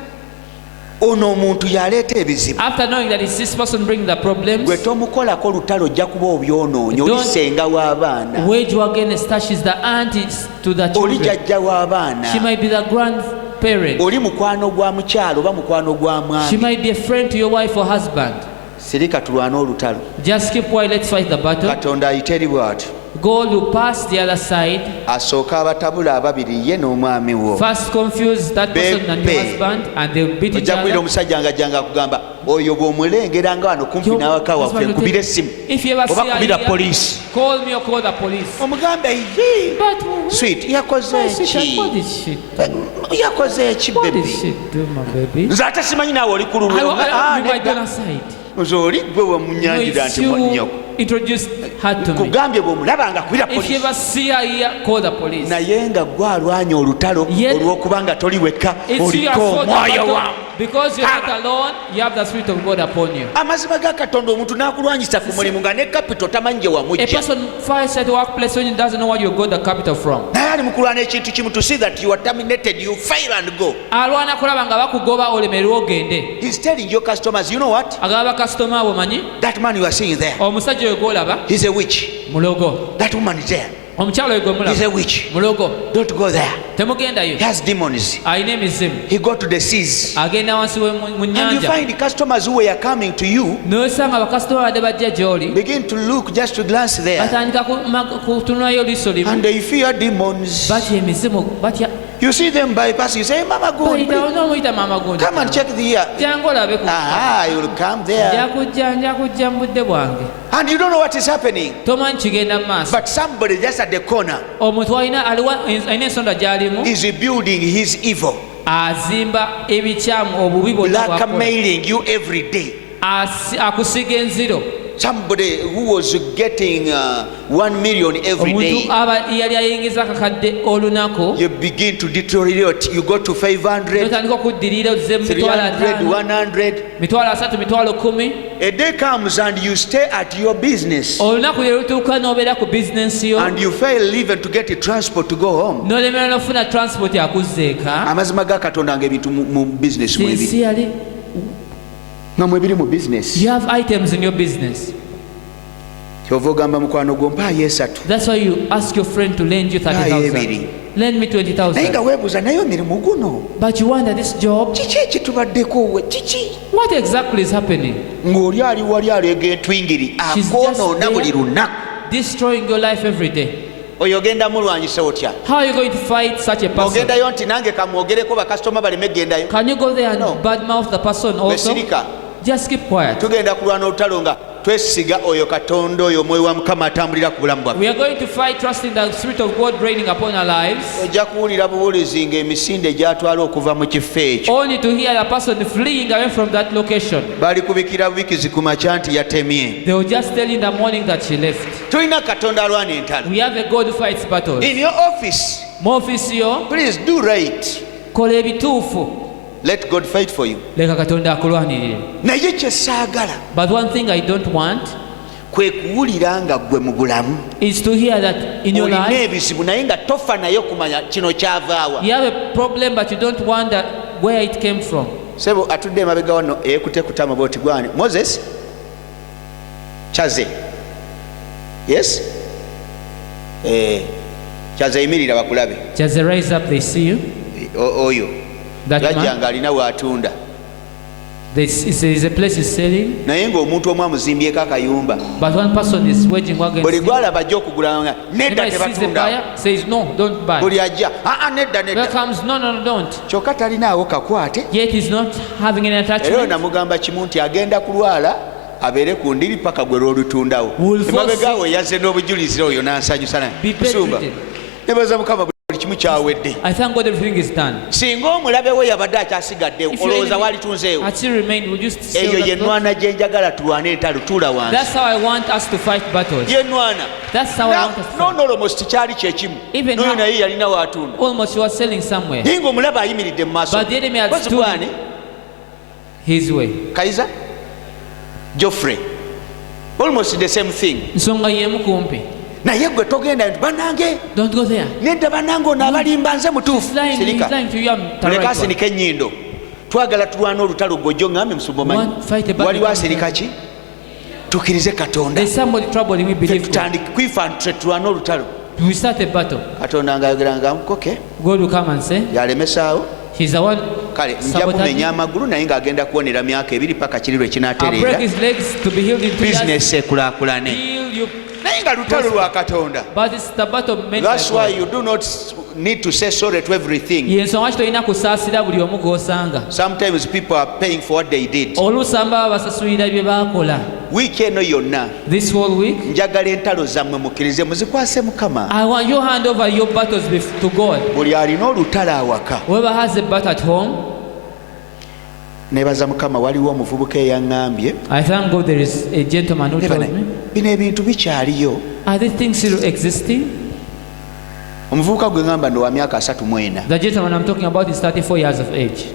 ono omuntu yaleeta ebizibu After knowing that it's this person bringing the problems, gwe tomukolako lutalo ojja kuba obyonoonyi oli Don't- senga w'abaana wage war against her. She's the auntie to the oli children. jjajja w'abaana She might be the grandparent. oli mukwano gwa mukyalo oba mukwano gwa She mwami might be a friend to your wife or husband. sirika tulwane olutalo Just keep quiet. Let's fight the battle. katonda ayita eri bw'atyo God will pass the other side. asooka abatabula ababiri ye n'omwami wo First confuse that person and your Bebe. husband, and they'll beat each ojja kuwulira other. omusajja nga jjanga akugamba oyo bw'omulengera nga wano kumpi Your n'awaka husband waffe will nkubira tell you, essimu if you ever oba see her kubira here, poliisi call me or call the police. omugambe ye But sweet yakoze My sweetheart, ki what did she do? yakoze ki What did baby she do, my baby? nze ate simanyi naawe oli ku I lulwe my donor side. nze oli gwe No, wamunyanjira it's nti you nyoko introduced her to me. kugambye bw'omulabanga kwira If you polisi ever see her here, call the police. naye nga gwe alwanya olutalo Yet- olw'okubanga toli wekka It's you oliko have fought the omwoyo battle. wamu Because you're not alone, you have the Spirit of God upon you. amazima ga katonda omuntu n'akulwanyisa ku mulimu nga ne kapito tamanyi gye A wamujja person fights at the workplace when he doesn't know where you got the capital from. naye ali mu kulwana ekintu kimu to see that you are terminated you fail and go Alwana kulaba nga bakugoba olemererwa ogende. he's telling your customers you know what Agaba bakasitoma abo manyi that man you are seeing there omusajja oyo gwolaba he's a witch mulogo. that woman is there Omukyalo oyo he's a gwemulaba witch mulogo. don't go there Temugendayo. he has demons Alina emizimu. he go to the seas Agenda wansi mu and you nnyanja. find customers who were coming to you N'osanga bakasitoma badde bajja gy'oli. begin to look just to glance there Batandika kutunulayo liiso limu. and they fear demons Batya emizimu batya. you see them bypass you say mama good Bayita onomuyita maama gundi. come and check the ear Jangu olabe ku. you'll come there Njakujja mu budde bwange. and you don't know what is happening Tomanyi kigenda mu maaso. but somebody just at the corner Omuntu alina ensonda gy'alimu. is rebuilding his evil Azimba ebikyamu obubi bwonna bw'akola. blackmailing you every day Akusiga enziro. somebody who was getting 1 million every day Omuntu yali ayingiza akakadde olunaku. you begin to deteriorate you go to 500 Notandika okuddirira ozze mu mitwalo 300 500, 100 mitwalo 3, mitwalo 10. a day comes and you stay at your business Olunaku lwe lutuuka n'obeera ku bizinensi yo. and you fail even to get a transport to go home N'olemera n'ofuna transport akuzzeeka. amazima ga katonda nga ebintu mu business mwebiri Sincerely, nga mwebiri mu business you have items in your business. kyova ogamba mukwano gwo mpaayo esatu That's why you ask your friend to lend you 30,000. Lend me naye 20,000. nga weebuuza naye omirimu guno But you wonder this job, kiki ekitubaddeko we kiki what exactly is happening? ng'oli ali wali aleega entwingiri She's akoonoona just buli there. lunaku Destroying your life every day. oyo ogenda mulwanyisa otya How are you going to fight such a person? ogendayo nti nange kamwogereko bakasitoma baleme gendayo Can you go there and No. badmouth the person also? besirika Just keep quiet. tugenda kulwana olutalo nga twesiga oyo katonda oyo omwoyo wa mukama atambulira ku bulamu bwaffe We are going to fight trusting the Spirit of God reigning upon our lives. ojja kuwulira buwulizi ng'emisinde gyatwala okuva mu kifo ekyo Only to hear the person fleeing away from that location. bali kubikira bubikizi ku makya nti yatemye They will just tell in the morning that she left. tulina katonda alwana entalo We have a God who fights battles. in your office Mu office yo, please do right kola ebituufu. let God fight for you Leka Katonda akulwanirire. naye kye saagala But one thing I don't want kwe kuwulira nga ggwe mu bulamu is to hear that in your olina life ebizibu naye nga tofa naye kumanya kino kyavaawa you have a problem but you don't wonder where it came from. sebo atudde emabega wano eyeekute kutama bwoti gwani moses kyaze yes kyaze yimirira bakulabe Just rise up, they see you. oyo That yajja man, nga alina waatunda there is a place he's selling, naye ng'omuntu omu amuzimbyeko akayumba but one person is waging war against buli him. gwalaba ajja okugulanga nedda Anybody sees the tebatunda buyer, says no, don't buy. buli ajja nedda Where nedda comes no, no, no, don't. kyokka talinaawo kakwate Yet he's not having any era attachment. namugamba kimu nti agenda kulwala abeere ku ndiri paka gwe lwolutundawo Will emabegaawo yazze n'obujulizi oyo n'ansanyusa Be kusumba bedridden. nebaza mukama buli kimu kyawedde I thank God everything is done. singa omulabe we yabadde akyasigaddewo If your olowooza enemy walitunzeewo had still remained, would you still eyo sell ye that cloth? nnwana gye njagala tulwane entalo tuula wansi That's how I want us to fight battles. ye nnwana That's how I want us to fight. nonolomost kyali kyekimu Even noyo now- naye yalina waatunda Almost he was selling somewhere. naye ng'omulaba ayimiridde mu maaso But the enemy had Kozi stood bwani his way. kaiza joffrey almost the same thing Nsonga yemu kumpi. naye gwe togenda nti banange Don't go there. nedda banange ono abalimba nze mutuufu He's sirika lying to you. I'm the muleka right one. asirika ennyindo twagala tulwana olutalo gojjo ŋŋambe musumba omanyi One fight a battle. waliwo asirika ki tukkirize katonda There's somebody troubling me, believe God. tutandike kwifa tulwane olutalo We start a battle. katonda ngaayogeranga mukoke God will come and say, yalemesaawo he's the one kale nja sabotaging. kumenya amagulu naye ng'agenda kuwonera myaka 2 paka kiri lwe I'll break kinaatereera his legs to be healed in 2 years. bizinesi ekulaakulane Heal you. naye naye nga lutalo lwa Katonda. But it's the battle meant by That's why God. you do not need to say sorry to everything. Yensonga kitolina kusaasira buli omu g'osanga. Sometimes people are paying for what they did. Oluusi baba basasulira bye baakola. Wiiki eno yonna This whole week, njagala entalo zammwe mukkirize muzikwase Mukama. I want you hand over your battles to God. Buli alina olutalo awaka. Whoever has a battle at home, nebaza Mukama, waliwo omuvubuka eyaŋŋambye. I thank God there is a gentleman who told me. Bino ebintu bikyaliyo. Are these things still existing? Omuvubuka gwe ŋŋamba ndo wa myaka 34. The gentleman I'm talking about is 34 years of age.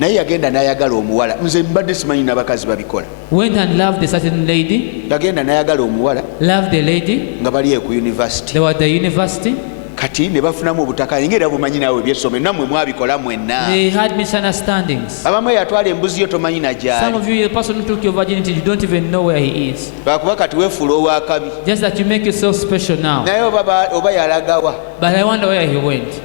Naye yagenda n'ayagala omuwala. Nze mbadde simanyi n'abakazi babikola. Went and loved a certain lady. Yagenda n'ayagala omuwala. Loved a lady. Nga bali ku university. They were at the university. Kati ne bafunamu obutaka ngera bumanyi naawe eby'essomero nammwe mwabikola mwenna. They had misunderstandings. Abamu yatwala embuzi yo tomanyi na gyali. Some of you, the person who took your virginity, you don't even know where he is. Lwakuba kati weefuula ow'akabi. Just that you make yourself special now. Naye oba yalagawa. But I wonder where he went.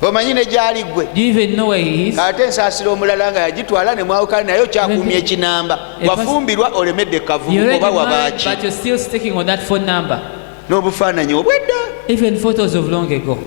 Omanyi ne gyali gwe. Do you even know where he is? Ate ensaasira omulala nga yagitwala ne mwawukana naye okyakuumya ekinamba. Wafumbirwa olemedde kavumu You're oba already married, wabaaki. but you're still sticking on that phone number. N'obufaananyi obwedda. Even photos of long ago.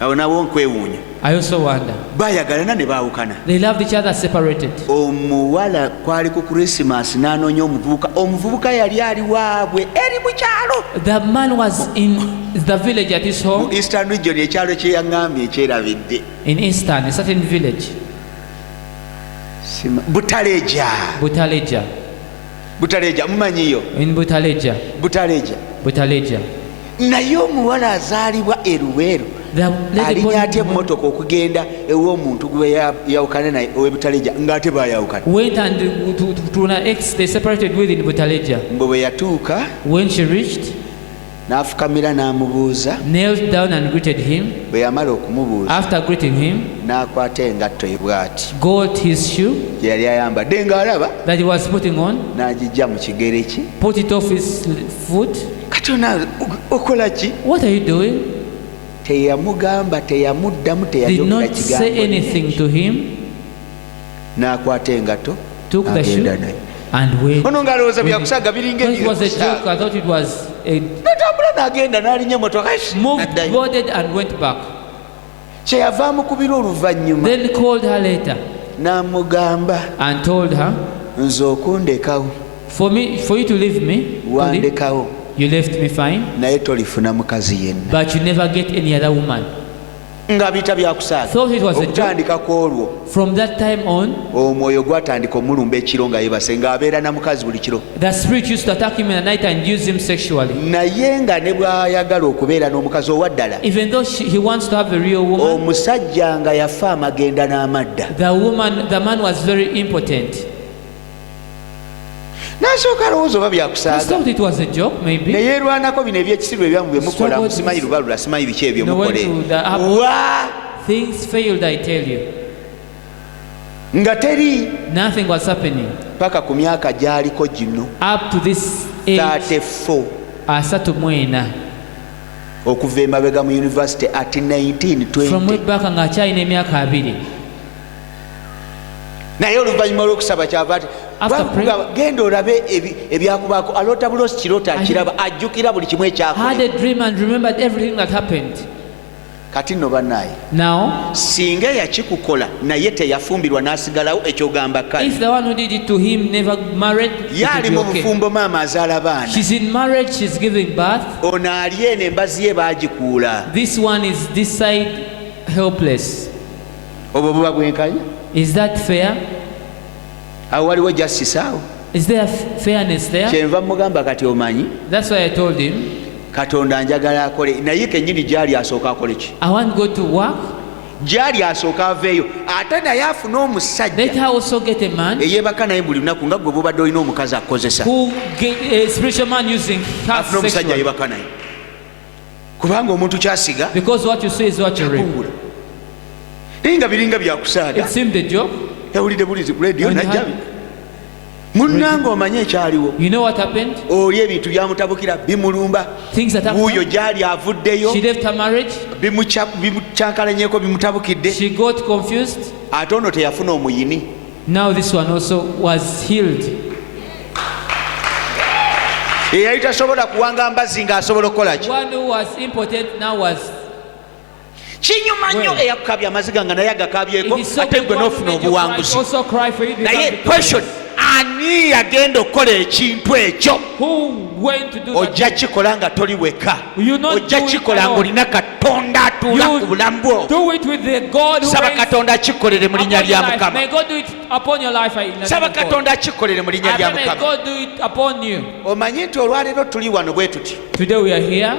Awo nawo nkwewuunya. I also wonder. Baayagalana ne baawukana. They loved each other separated. Omuwala kwali ku Christmas n'anoonya omuvubuka. Omuvubuka yali ali waabwe eri mu kyalo. The man was in the village at his Mu home. Eastern region ekyalo kye yaŋŋambye ekyerabidde. In Eastern, a certain village. Butaleja. Butaleja. Butaleja mumanyiyo. In Butaleja. Butaleja. Butaleja. Naye omuwala azaalibwa eruweeru. Alinya atya emmotoka okugenda ew'omuntu gwe yawukana naye ow'Ebutaleja ng'ate baayawukana. Went and to an ex they separated with in Butaleja. Mgbe bwe yatuuka When she reached, n'afukamira n'amubuuza. knelt down and greeted him. Bwe yamala okumubuuza After greeting him, n'akwata engatto ye bw'ati got his shoe gye yali ayambadde ng'alaba that he was putting on, n'agijja mu kigere kye. put it off his foot. Katona okola ki? What are you doing? Teyamugamba, teyamuddamu, Did teyayogera not say kigambo. anything to him. N'akwata engatto Took the shoe agenda naye. and went. Ono ng'alowooza byakusaaga biringa It was a joke. I thought it was a n'atambula n'agenda n'alinnya emmotoka moved, n'addayo. boarded and went back. Kye yava amukubira oluvannyuma Then called her later n'amugamba and told her, nze okundekawo for you to leave me, wandekawo you left me fine, naye tolifuna mukazi yenna. but you never get any other woman. Nga biyita byakusaaga. Thought it was a joke. Okutandika kw'olwo From that time on, omwoyo gwatandika omulumba ekiro nga yeebase ng'abeera na mukazi buli kiro. the spirit used to attack him in the night and use him sexually. Naye nga ne bw'ayagala okubeera n'omukazi owa ddala, Even though he wants to have a real woman, omusajja nga yafa amagenda n'amadda. the man was very impotent. N'asooka alowooza oba I byakusaaga. thought it was a joke, Ne maybe. yeerwanako bino ebyekisiru ebyamu bye mukola, Struggled simanyi lubalula, simanyi biki ebyo No, went mukole. to the app. Wa Things failed, I tell you. nga teri Nothing was happening. paka ku myaka gy'aliko gino Up to this age, 34 asatu mwena. okuva emabega mu university at From way 1920. back ng'akyalina emyaka 2. Naye oluvannyuma olw'okusaba kyava ati After bwakugamba genda olabe ebyakubaako, aloota bulosi kirota akiraba, ajjukira buli kimu Had ekyakola. a dream and remembered everything that happened. Kati nno bannaaye, Now, singa yakikukola naye teyafumbirwa n'asigalawo ekyogamba kale, if the one who did it to him never married, ye it ali would mu be okay. bufumbo maama azaala baana, She's in marriage, she's giving birth. ono ali eno embazi ye baagikuula. This one is this side helpless. Obwo buba bwenkanya? Is that fair? Awo waliwo justice awo. Is there fairness there? Kyenva mugamba kati omanyi, That's why I told him, Katonda njagala akole, naye kennyini gy'ali asooka akole ki? I want God to work. Gy'ali asooka aveeyo, ate naye afune Let omusajja her also get a man eyeebaka naye buli lunaku nga gwe bwobadde olina omukazi akozesa. who get a spiritual man using her Afune omusajja sexually. yeebaka naye. Kubanga omuntu kyasiga Because what you say is what you reap. kungula. Naye nga biringa byakusaaga. It seemed a joke. Yawulidde bulizi ku leediyo When you najja had- munnange omanye ekyaliwo. You know what happened? Oli ebintu byamutabukira bimulumba. Things that Wuuyo happened. gy'ali avuddeyo She left her marriage. bimucyankalanyeeko bimutabukidde. She got confused. Ate ono teyafuna omuyini. Now this one also was healed. eyali tasobola kuwanga mbazzi ng'asobola okukola ki? One who was impotent now was. Kinyuma nnyo eyakukabya amaziga nga naye agakabyeko It is so ate good gwe one who n'ofuna made you cry, obuwanguzi. also cry for you. Naye question, ani yagenda okukola ekintu ekyo? Who went to do that? Ojja kikola nga toli weka. You not Ojja do it kikola alone. ng'olina Katonda atuula ku bulamu bwo. Do it with the God who Saba reigns Katonda akikolere mu upon linnya your lya life. Mukama. May God do it upon your life. In the Saba name of God. Katonda akikolere mu linnya I lya pray may Mukama. God do it upon you. Omanyi nti olwaleero tuli wano bwe tuti. Today we are here.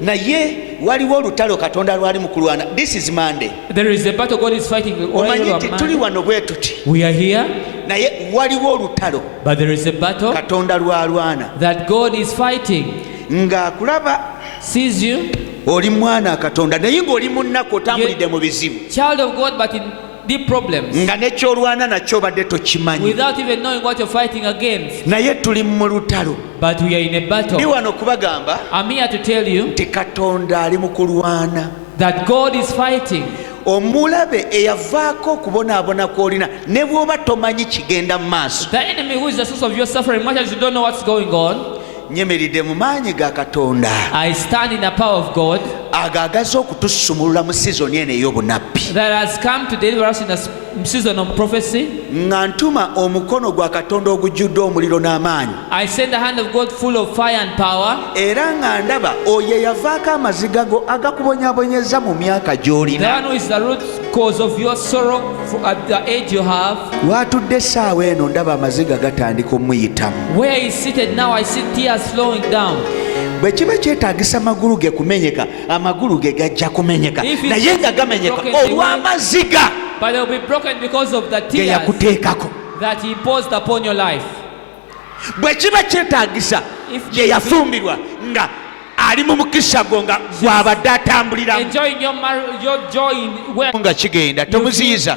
Naye waliwo olutalo Katonda lwali mu kulwana. This is Monday. There is a battle God is fighting. Omanyi nti tuli wano bwe tuti. We are here, Naye waliwo olutalo but there is a battle Katonda lwalwana. that God is fighting. Ng'akulaba Sees you, oli mwana Katonda naye ng'oli mu nnaku otambulidde mu bizibu. child of God, but in deep problems, Nga nekyolwana nakyo obadde tokimanyi. without even knowing what you're fighting against. Naye tuli mu lutalo. But we are in a Ndi battle. wano kubagamba I'm here to tell you nti Katonda ali mu kulwana. that God is fighting. Omulabe eyavaako okubonaabona kw'olina ne bw'oba tomanyi kigenda mu maaso. The enemy who is the source of your suffering, much as you don't know what's going on, Nyemiridde mu maanyi ga Katonda I stand in the power of God agaagaza okutusumulula mu sizoni eno ey'obunabbi. that has come to deliver us in a season of prophecy. Nga ntuma omukono gwa Katonda ogujjudde omuliro n'amaanyi. I send the hand of God full of fire and power. Era nga ndaba oyo eyavaako amaziga go agakubonyaabonyeza mu myaka The gy'olina. one who is the root cause of your sorrow at the age you have. W'atudde essaawa eno ndaba amaziga gatandika omuyitamu. Where he is seated now, I see tears flowing down. Bwe kiba kyetaagisa amagulu ge kumenyeka, amagulu ge gajja kumenyeka. If it's Naye nga gamenyeka broken, they olw'amaziga But they will be broken because of the ge tears yakuteekako. that he imposed upon your life. Bwe kiba kyetaagisa If gye yafumbirwa nga ali mu mukisa gwo nga gw'abadde atambuliramu enjoying your joy in where nga kigenda, tomuziyiza.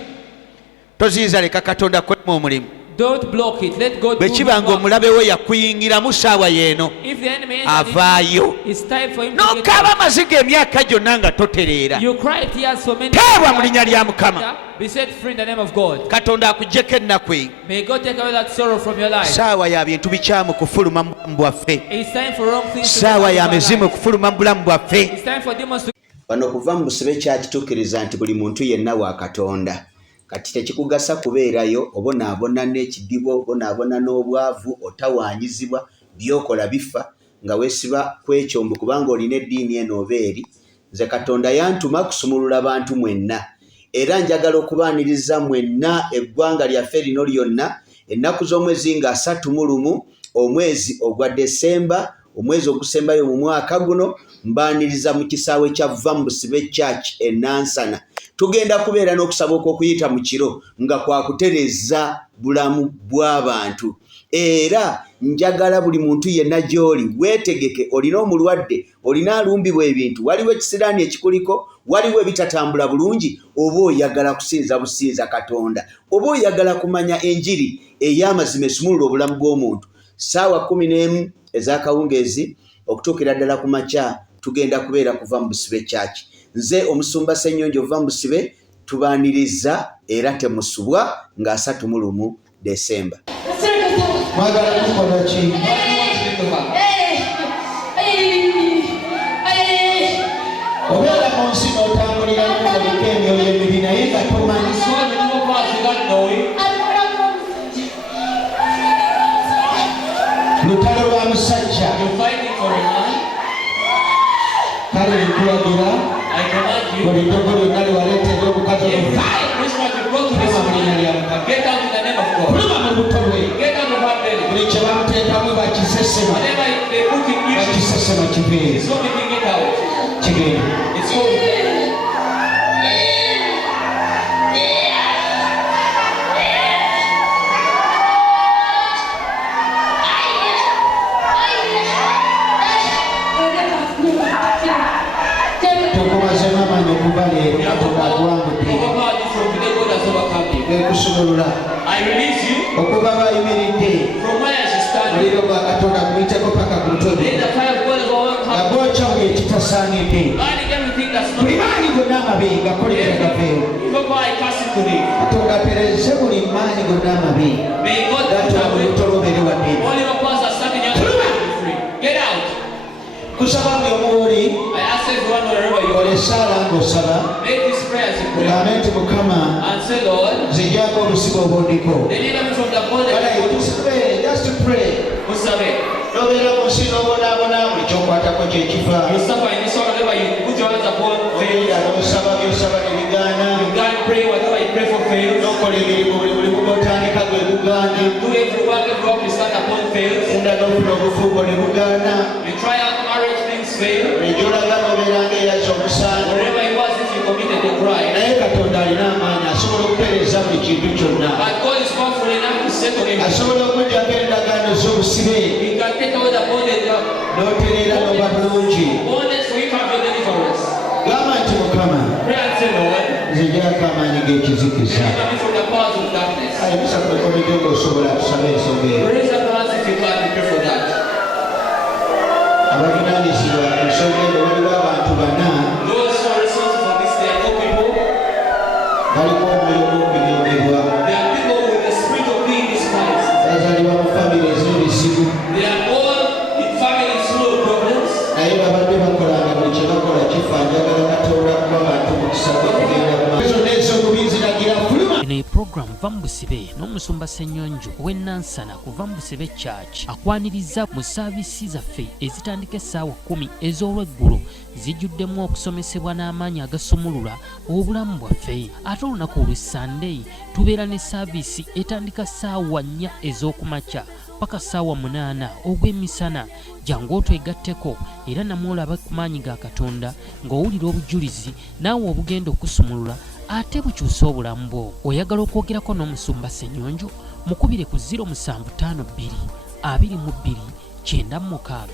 Toziyiza, leka Katonda akolemu omulimu. don't block it. Let God do Bwe his kiba nga work. omulabe we yakuyingiramu saawa y'eno, If the enemy enters avaayo. it's time for him to get N'okaaba out. amaziga emyaka gyonna nga totereera. You cry tears for many Teebwa mu linnya lya Mukama. Be set free in the name of God. Katonda akuggyeko ennaku eyo. May God take away that sorrow from your life. Saawa ya bintu bikyamu kufuluma mu bulamu bwaffe. It's time for wrong things to Saawa come ya into our mizimu life. kufuluma mu bulamu bwaffe. It's time for demons to Bano kuva mu busibe kyakituukiriza nti buli muntu yenna wa Katonda. Kati tekikugasa kubeerayo obonaabona n'ekidibo, obonaabona n'obwavu, otawaanyizibwa, byokola bifa nga weesiba kwekyombo kubanga olina eddiini eno oba eri. Nze Katonda yantuma kusumulula bantu mwenna. Era njagala okubaaniriza mwenna eggwanga lyaffe lino lyonna ennaku z'omwezi nga 31 omwezi ogwa Desemba, omwezi ogusembayo mu mwaka guno, mbaaniriza mu kisaawe kya Va mu Busibe Church e Nansana. Tugenda kubeera n'okusaba okuyita mu kiro nga kwa kutereza bulamu bw'abantu. Era njagala buli muntu yenna gy'oli weetegeke, olina omulwadde, olina alumbibwa ebintu, waliwo ekisiraani ekikuliko, waliwo ebitatambula bulungi, oba oyagala kusinza businza Katonda, oba oyagala kumanya enjiri ey'amazima esumulula obulamu bw'omuntu. Ssaawa 11 ez'akawungeezi okutuukira ddala ku makya tugenda kubeera kuva mu Busibe Church. Nze omusumba Ssenyonjo Va mu Busibe tubaaniriza era temusubwa nga 31 Desemba. Mwagala kukola ki? Obeera mu nsi n'otambuliramu ng'oliko emyoyo emibi naye nga tomanyi. Lutalo lwa musajja. Kale nkulagira buli ddogo lyonna liwaleetera obukazi kuluma mu buto bwe. Buli kye bamuteekamu bakisesema kiveere kigenda. Tokubaze n'amaanyi okuva leero Katonda akuwangudde ekusumulula okuva bayimiridde muliro gwa Katonda guyiteko paka ku mutwe nga gwokya buli ekitasaanidde. Buli maanyi gonna amabi gakolera gaveewo. Katonda atereze buli maanyi gonna amabi gatula mu luto lubeere wadde. kola essaala ng'osaba make this prayer as you pray. mugambe nti Mukama And say, Lord, nzijjako obusibe obundiko. deliver me from the bondage. Just pray. Musabe. N'obeera mu nsi n'obonaabona buli ky'okwatako kye kifa. You suffer in this world, whatever you put your hands upon fails. Obeera n'osaba by'osaba ne bigaana. You can't pray whatever you pray for fails. N'okola emirimu buli mulimu gw'otandika gwe gugaana. Do every work you start upon fails. Enda n'ofuna obufuubo ne bugaana. You try out marriage, things fail. Bulijjo olaga n'obeera ng'eyazza omusango. Wherever you was, if you committed a crime. Naye Katonda alina amaanyi asobola okutereeza buli kintu kyonna. But God is powerful enough to settle everything. Asobola okuggyako endagaano z'obusibe. He can take away the bondage. N'otereera n'oba bulungi. Bondage, so you have your deliverance. Gamba nti Mukama Pray and say, Lord, nzijjako amaanyi g'ekizikiza. deliver me from the powers of darkness. Ayinza ku mikono gyo ng'osobola kusaba ensonga eyo. Raise up your hands if you can and pray for that. Abavunaanyizibwa ku nsonga eno waliwo abantu bana Those who are responsible for this, they are no people. baliko omwoyo gw'okunyoomebwa. They are people with the spirit of being despised. Bazaalibwa mu famire ez'ebizibu They are all in families full of problems. naye babadde bakolanga buli kye bakola kifa. Njagala Katonda kuba bantu mukisa gw'okugenda mu maaso. Zonna ez'obubi nziragira fuluma. Eno ye puroguramu va mu busibe n'omusumba Ssenyonjo ow'ennansana kuva mu busibe church akwaniriza mu saaviisi zaffe ezitandika essaawa 10 ez'olweggulo zijjuddemu okusomesebwa n'amaanyi agasumulula obulamu bwaffe. Ate olunaku olw'Sunday tubeera ne saaviisi etandika ssaawa 4 ez'okumakya paka ssaawa 8 ogw'emisana. Jangu otwegatteko era namwe olaba ku maanyi ga Katonda ng'owulira obujulizi naawe obugenda okusumulula ate bukyusa obulamu bwo. Oyagala okwogerako n'omusumba Ssenyonjo mukubire ku 0752 22 906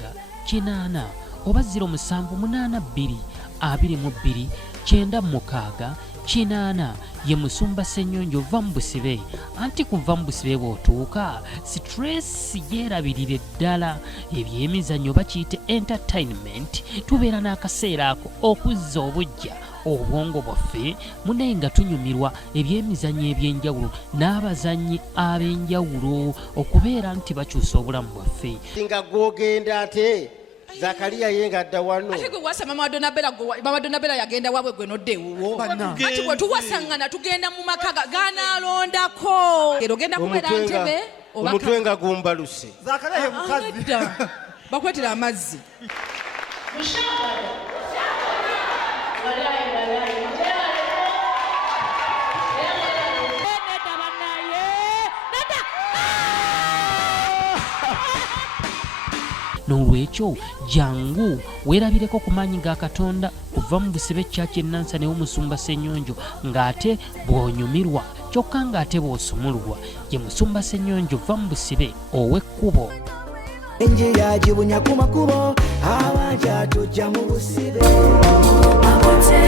8 oba 0782 22 906 8. Ye musumba Ssenyonjo va mu busibe. Anti kuva mu busibe bw'otuuka stress yeerabirire ddala. Ebyemizannyo bakiyite entertainment. Tubeera n'akaseera ako okuzza obujja obwongo bwaffe munaye nga tunyumirwa ebyemizannyo eby'enjawulo n'abazannyi ab'enjawulo okubeera nti bakyusa obulamu bwaffe. Nga gwogenda ate Zakariya yenga adda wano. Ate gwe wasa mama Donabela yagenda wabwe gwe nodde ewuwo. Ati gwe tuwasangana tugenda mu maka ganaalondako. Ogenda kubeera Ntebe oba omutwe nga gumbaluse. Zakariya ye mukazi. Bakwetera amazzi. N'olwekyo jangu weerabireko ku maanyi ga Katonda kuva mu busibe church ennansana ew'omusumba Ssenyonjo ng'ate bw'onyumirwa kyokka ng'ate bw'osumululwa. Ye musumba Ssenyonjo va mu busibe ow'ekkubo. Enjiri agibunya ku makubo abanja tujja mu busibe. Mabote